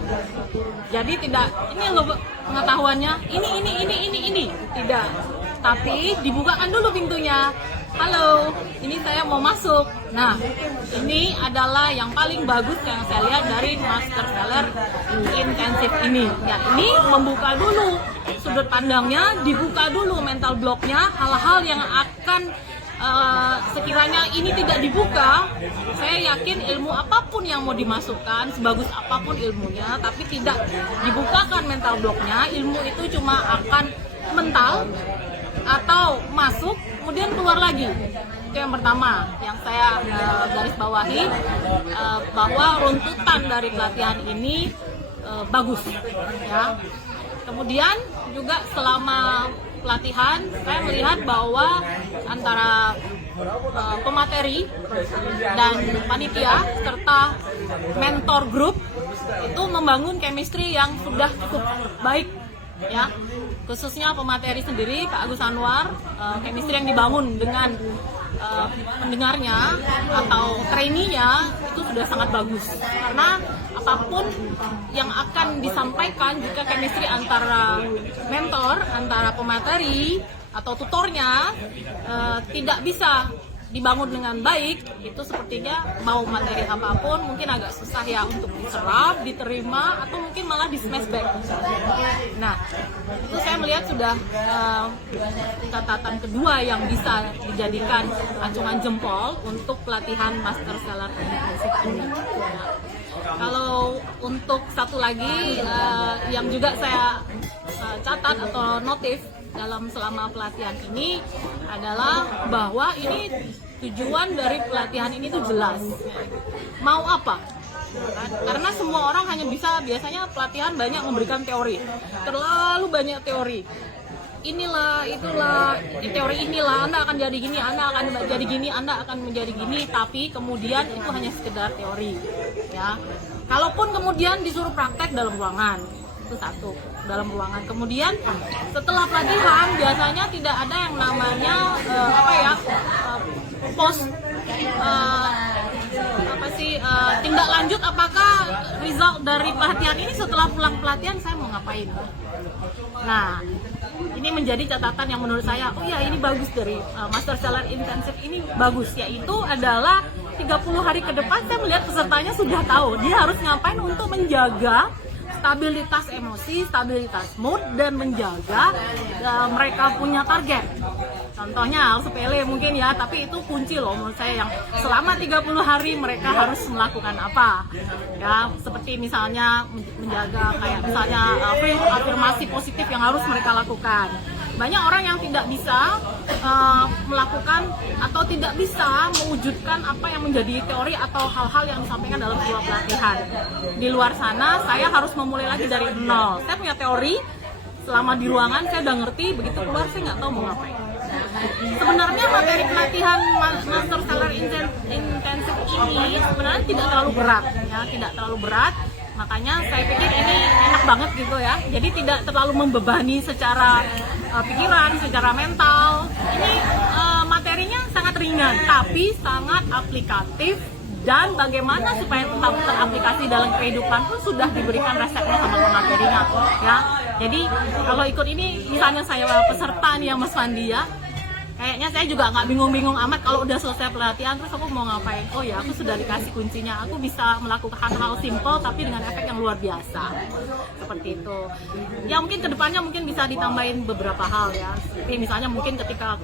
Jadi tidak, ini loh pengetahuannya, ini tidak, tapi dibukakan dulu pintunya. Halo, ini saya mau masuk. Nah, ini adalah yang paling bagus yang saya lihat dari Master Seller Intensive ini. Ya, ini membuka dulu sudut pandangnya, dibuka dulu mental blocknya, hal-hal yang akan sekiranya ini tidak dibuka, saya yakin ilmu apapun yang mau dimasukkan, sebagus apapun ilmunya, tapi tidak dibukakan mental blocknya, ilmu itu cuma akan mental, atau masuk kemudian keluar lagi. Itu yang pertama yang saya garis bawahi, bahwa runtutan dari pelatihan ini bagus ya. Kemudian juga selama pelatihan saya melihat bahwa antara pemateri dan panitia serta mentor group itu membangun chemistry yang sudah cukup baik ya, khususnya pemateri sendiri Pak Agus Anwar, chemistry yang dibangun dengan pendengarnya atau trainee-nya itu sudah sangat bagus, karena apapun yang akan disampaikan jika chemistry antara mentor, antara pemateri atau tutornya tidak bisa dibangun dengan baik, itu sepertinya mau materi apapun mungkin agak susah ya untuk diserap, diterima, atau mungkin malah di smash back. Nah, itu saya melihat sudah catatan kedua yang bisa dijadikan acungan jempol untuk pelatihan Master Seller Intensive. Kalau untuk satu lagi yang juga saya catat atau notif dalam selama pelatihan ini adalah bahwa ini tujuan dari pelatihan ini tuh jelas, mau apa? Karena semua orang hanya bisa, biasanya pelatihan banyak memberikan teori, terlalu banyak teori. Inilah, itulah, teori inilah, Anda akan jadi gini, Anda akan jadi gini, Anda akan menjadi gini, tapi kemudian itu hanya sekedar teori, ya. Kalaupun kemudian disuruh praktek dalam ruangan, itu satu, dalam ruangan. Kemudian setelah pelatihan biasanya tidak ada yang namanya tindak lanjut, apakah result dari pelatihan ini setelah pulang pelatihan saya mau ngapain. Nah, ini menjadi catatan yang menurut saya, oh ya ini bagus dari Master Seller Intensive ini bagus, yaitu adalah 30 hari ke depan saya melihat pesertanya sudah tahu dia harus ngapain untuk menjaga stabilitas emosi, stabilitas mood, dan menjaga mereka punya target. Contohnya hal sepele mungkin ya, tapi itu kunci loh menurut saya, yang selama 30 hari mereka harus melakukan apa. Ya, seperti misalnya menjaga kayak misalnya frame afirmasi positif yang harus mereka lakukan. Banyak orang yang tidak bisa melakukan atau tidak bisa mewujudkan apa yang menjadi teori atau hal-hal yang disampaikan dalam sebuah pelatihan. Di luar sana saya harus memulai lagi dari nol. Saya punya teori, selama di ruangan saya udah ngerti, begitu keluar saya nggak tahu mau ngapain. Sebenarnya materi pelatihan Master Seller Intensive ini sebenarnya tidak terlalu berat, ya, tidak terlalu berat. Makanya saya pikir ini enak banget gitu ya. Jadi tidak terlalu membebani secara pikiran, secara mental. Ini materinya sangat ringan, tapi sangat aplikatif. Dan bagaimana supaya tetap teraplikasi dalam kehidupan pun sudah diberikan resepnya sama materinya, ya. Jadi kalau ikut ini, misalnya saya peserta nih ya Mas Fandi ya, kayaknya saya juga nggak bingung-bingung amat kalau udah selesai pelatihan terus aku mau ngapain. Oh ya, aku sudah dikasih kuncinya, aku bisa melakukan hal-hal simple tapi dengan efek yang luar biasa, seperti itu. Ya mungkin kedepannya mungkin bisa ditambahin beberapa hal ya. Jadi misalnya mungkin ketika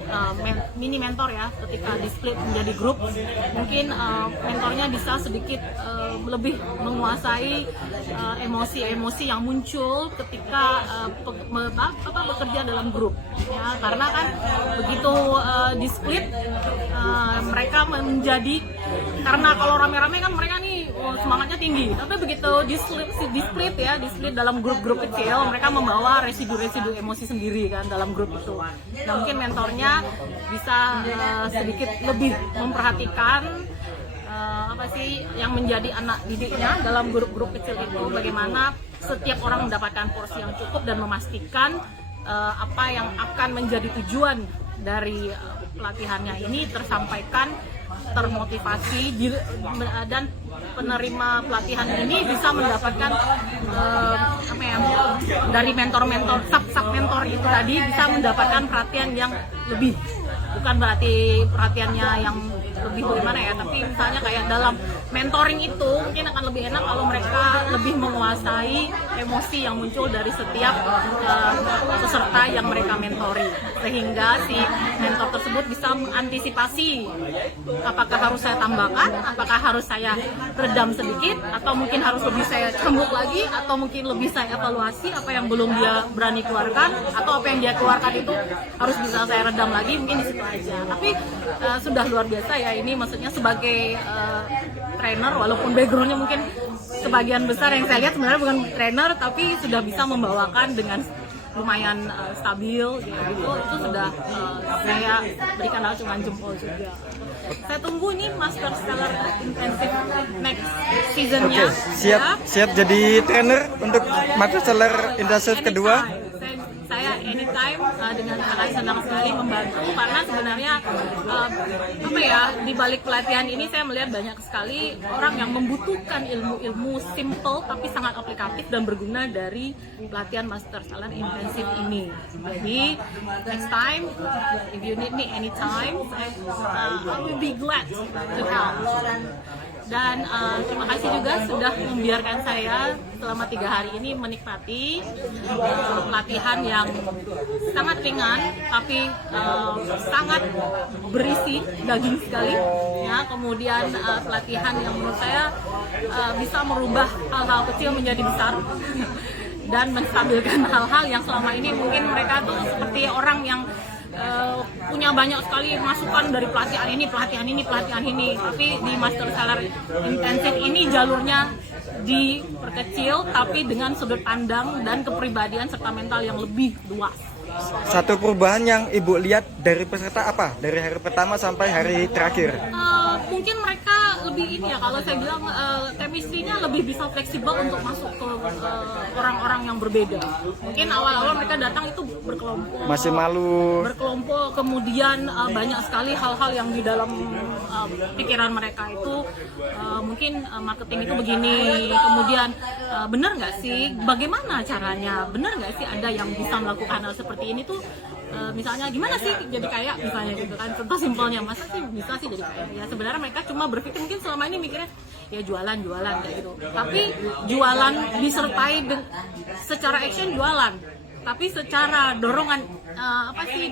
mini mentor ya, ketika di split menjadi grup, mungkin mentornya bisa sedikit lebih menguasai emosi-emosi yang muncul ketika bekerja dalam grup, ya. Karena kan begitu di split mereka menjadi, karena kalau rame-rame kan mereka nih semangatnya tinggi, tapi begitu di split dalam grup-grup kecil, mereka membawa residu-residu emosi sendiri kan dalam grup itu. Nah mungkin mentornya bisa sedikit lebih memperhatikan apa sih yang menjadi anak didiknya dalam grup-grup kecil itu, bagaimana setiap orang mendapatkan porsi yang cukup dan memastikan apa yang akan menjadi tujuan dari pelatihannya ini tersampaikan, termotivasi, dan penerima pelatihan ini bisa mendapatkan dari mentor-mentor, sub-mentor itu tadi bisa mendapatkan perhatian yang lebih bukan berarti perhatiannya yang lebih bagaimana ya, tapi misalnya kayak dalam mentoring itu mungkin akan lebih enak kalau mereka lebih menguasai emosi yang muncul dari setiap peserta yang mereka mentori, sehingga si mentor tersebut bisa mengantisipasi apakah harus saya tambahkan, apakah harus saya redam sedikit, atau mungkin harus lebih saya cambuk lagi, atau mungkin lebih saya evaluasi apa yang belum dia berani keluarkan, atau apa yang dia keluarkan itu harus bisa saya redam lagi, mungkin di situ aja. Tapi sudah luar biasa ya ini, maksudnya sebagai trainer, walaupun backgroundnya mungkin sebagian besar yang saya lihat sebenarnya bukan trainer, tapi sudah bisa membawakan dengan lumayan stabil gitu, itu sudah saya berikan acungan jempol juga. Saya tunggu ini Master Stellar Intensive next seasonnya. Siap jadi trainer untuk Master Stellar Intensive kedua. Saya anytime dengan cara senang sekali membantu, karena sebenarnya apa ya, di balik pelatihan ini saya melihat banyak sekali orang yang membutuhkan ilmu-ilmu simple tapi sangat aplikatif dan berguna dari pelatihan Master Stellar Intensive ini. Jadi next time if you need me anytime, I will be glad to help. Dan terima kasih juga sudah membiarkan saya selama 3 hari ini menikmati pelatihan yang sangat ringan tapi sangat berisi daging sekali ya. Kemudian pelatihan yang menurut saya bisa merubah hal-hal kecil menjadi besar dan menstabilkan hal-hal yang selama ini mungkin mereka tuh seperti orang yang punya banyak sekali masukan dari pelatihan ini, tapi di Master Stellar Intensive ini jalurnya diperkecil tapi dengan sudut pandang dan kepribadian serta mental yang lebih luas. Satu perubahan yang Ibu lihat dari peserta apa? Dari hari pertama sampai hari terakhir? Mungkin mereka lebih ini ya, kalau saya bilang chemistry-nya lebih bisa fleksibel untuk masuk ke orang-orang yang berbeda. Mungkin awal-awal mereka datang itu berkelompok, masih malu, berkelompok, kemudian banyak sekali hal-hal yang di dalam pikiran mereka itu mungkin marketing itu begini, kemudian benar nggak sih, bagaimana caranya, benar nggak sih ada yang bisa melakukan hal seperti ini tuh, misalnya gimana sih jadi kaya misalnya gitu kan, contoh simpelnya, masa sih bisa sih jadi kaya ya. Sebenarnya mereka cuma berpikir mungkin selama ini mikirnya ya jualan kayak gitu, tapi jualan disertai secara action jualan, tapi secara dorongan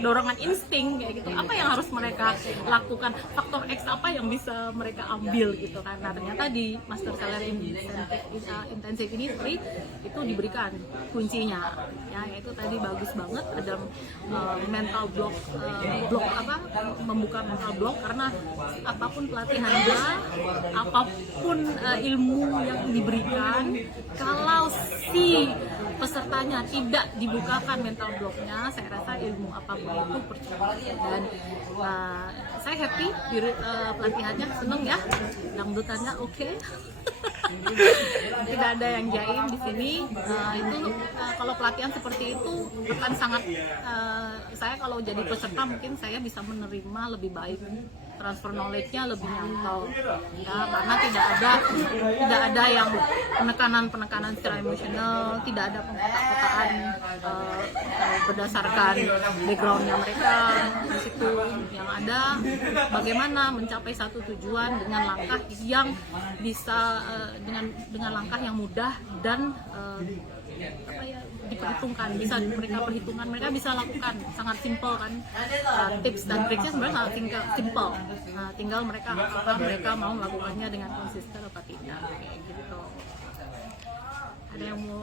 dorongan insting kayak gitu, apa yang harus mereka lakukan, faktor X apa yang bisa mereka ambil gitu kan. Nah ternyata di Master Stellar Intensive ini seperti itu diberikan kuncinya ya, yaitu tadi bagus banget ada mental block, membuka mental block, karena apapun pelatihannya, apapun ilmu yang diberikan, kalau si pesertanya tidak dibukakan mental blocknya, saya rasa ilmu apapun itu percuma. Dan saya happy di pelatihannya, seneng ya, dangdutannya oke. Tidak ada yang jaim di sini. Itu kalau pelatihan seperti itu akan sangat saya kalau jadi peserta mungkin saya bisa menerima lebih baik, transfer knowledge-nya lebih nyantol ya, karena tidak ada yang penekanan secara emosional, tidak ada pengkotaan berdasarkan background-nya mereka di situ. Yang ada bagaimana mencapai satu tujuan dengan langkah yang bisa dengan langkah yang mudah dan diperhitungkan, bisa mereka bisa lakukan, sangat simple kan. Tips dan triknya sebenarnya sangat simple. Nah, tinggal mereka apakah mereka mau melakukannya dengan konsisten atau tidak kayak gitu. Ada yang mau?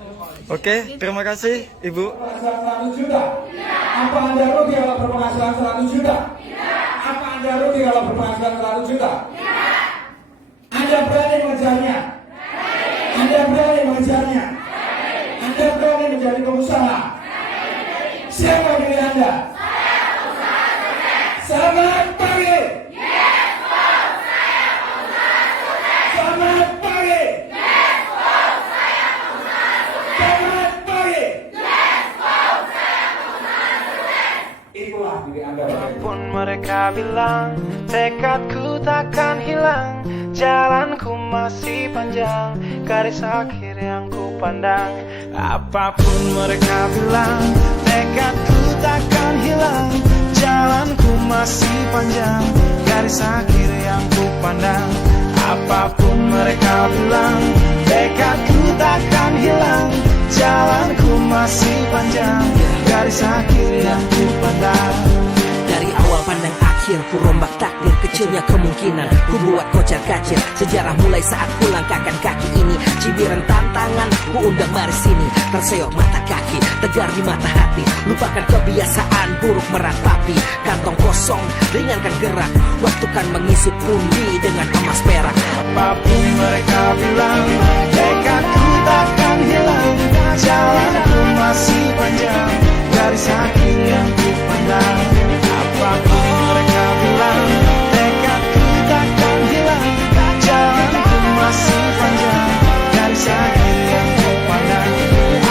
Oke, terima kasih Ibu. 100 juta. Apa Anda rugi kalau berpenghasilan 100 juta? Apa Anda rugi kalau berpenghasilan 100 juta? Anda berani mengejarnya? Anda berani mengejarnya? Anda berani menjadi pengusaha? Siapa pilih Anda? Selamat pagi. Selamat pagi. Selamat pagi. Itulah diri Anda. Walaupun mereka bilang tekadku takkan hilang, jalanku masih panjang, garis akhir yang ku pandang. Apapun mereka bilang, tekadku takkan hilang, jalanku masih panjang, garis akhir yang ku pandang. Apapun mereka bilang, tekadku takkan hilang. Jalanku masih panjang, garis akhir yang ku pandang. Dari awal pandang akhir, ku rombak takdir, kecilnya kemungkinan ku buat kocar kacir. Sejarah mulai saat ku langkahkan kaki ini. Cibiran tantangan, ku undang mari sini. Terseok mata kaki, tegar di mata hati. Lupakan kebiasaan buruk meratapi. Kantong kosong, ringankan gerak. Waktu kan mengisi pundi dengan emas perak. Apapun mereka bilang, tekadku takkan hilang. Jalanku masih panjang, garis akhir yang ku pandang. Apapun mereka bilang, tekadku takkan hilang. Jalanku masih panjang, garis akhir yang ku pandang.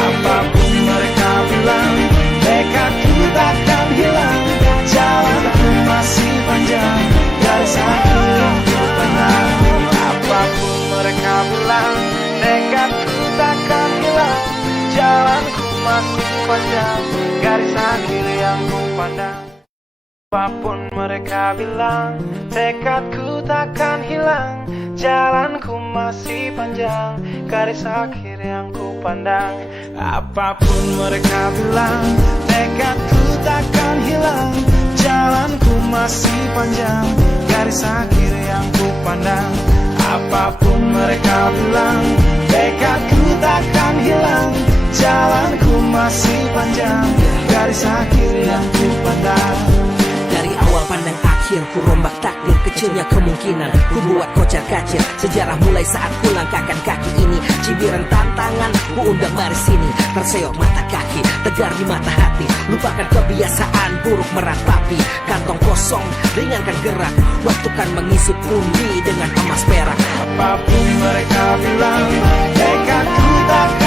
Apapun mereka bilang, tekadku takkan hilang. Jalanku masih panjang, garis akhir yang ku pandang. Apapun mereka bilang, tekadku takkan hilang. Jalanku masih panjang, garis akhir yang ku pandang. Apapun mereka bilang, tekadku takkan hilang. Jalanku masih panjang, garis akhir yang ku pandang. Apapun mereka bilang, tekadku takkan hilang. Jalanku masih panjang, garis akhir yang ku pandang. Apapun mereka bilang, tekadku takkan hilang. Jalanku masih panjang, garis akhir yang ku pandang. Dari awal pandang akhir, ku rombak takdir, kecilnya kemungkinan ku buat kocar kacir. Sejarah mulai saat ku langkahkan kaki ini. Cibiran tantangan, ku undang mari sini. Terseok mata kaki, tegar di mata hati. Lupakan kebiasaan buruk meratapi. Kantong kosong, ringankan gerak. Waktu kan mengisi pundi dengan emas perak. Apapun mereka bilang, tekadku takkan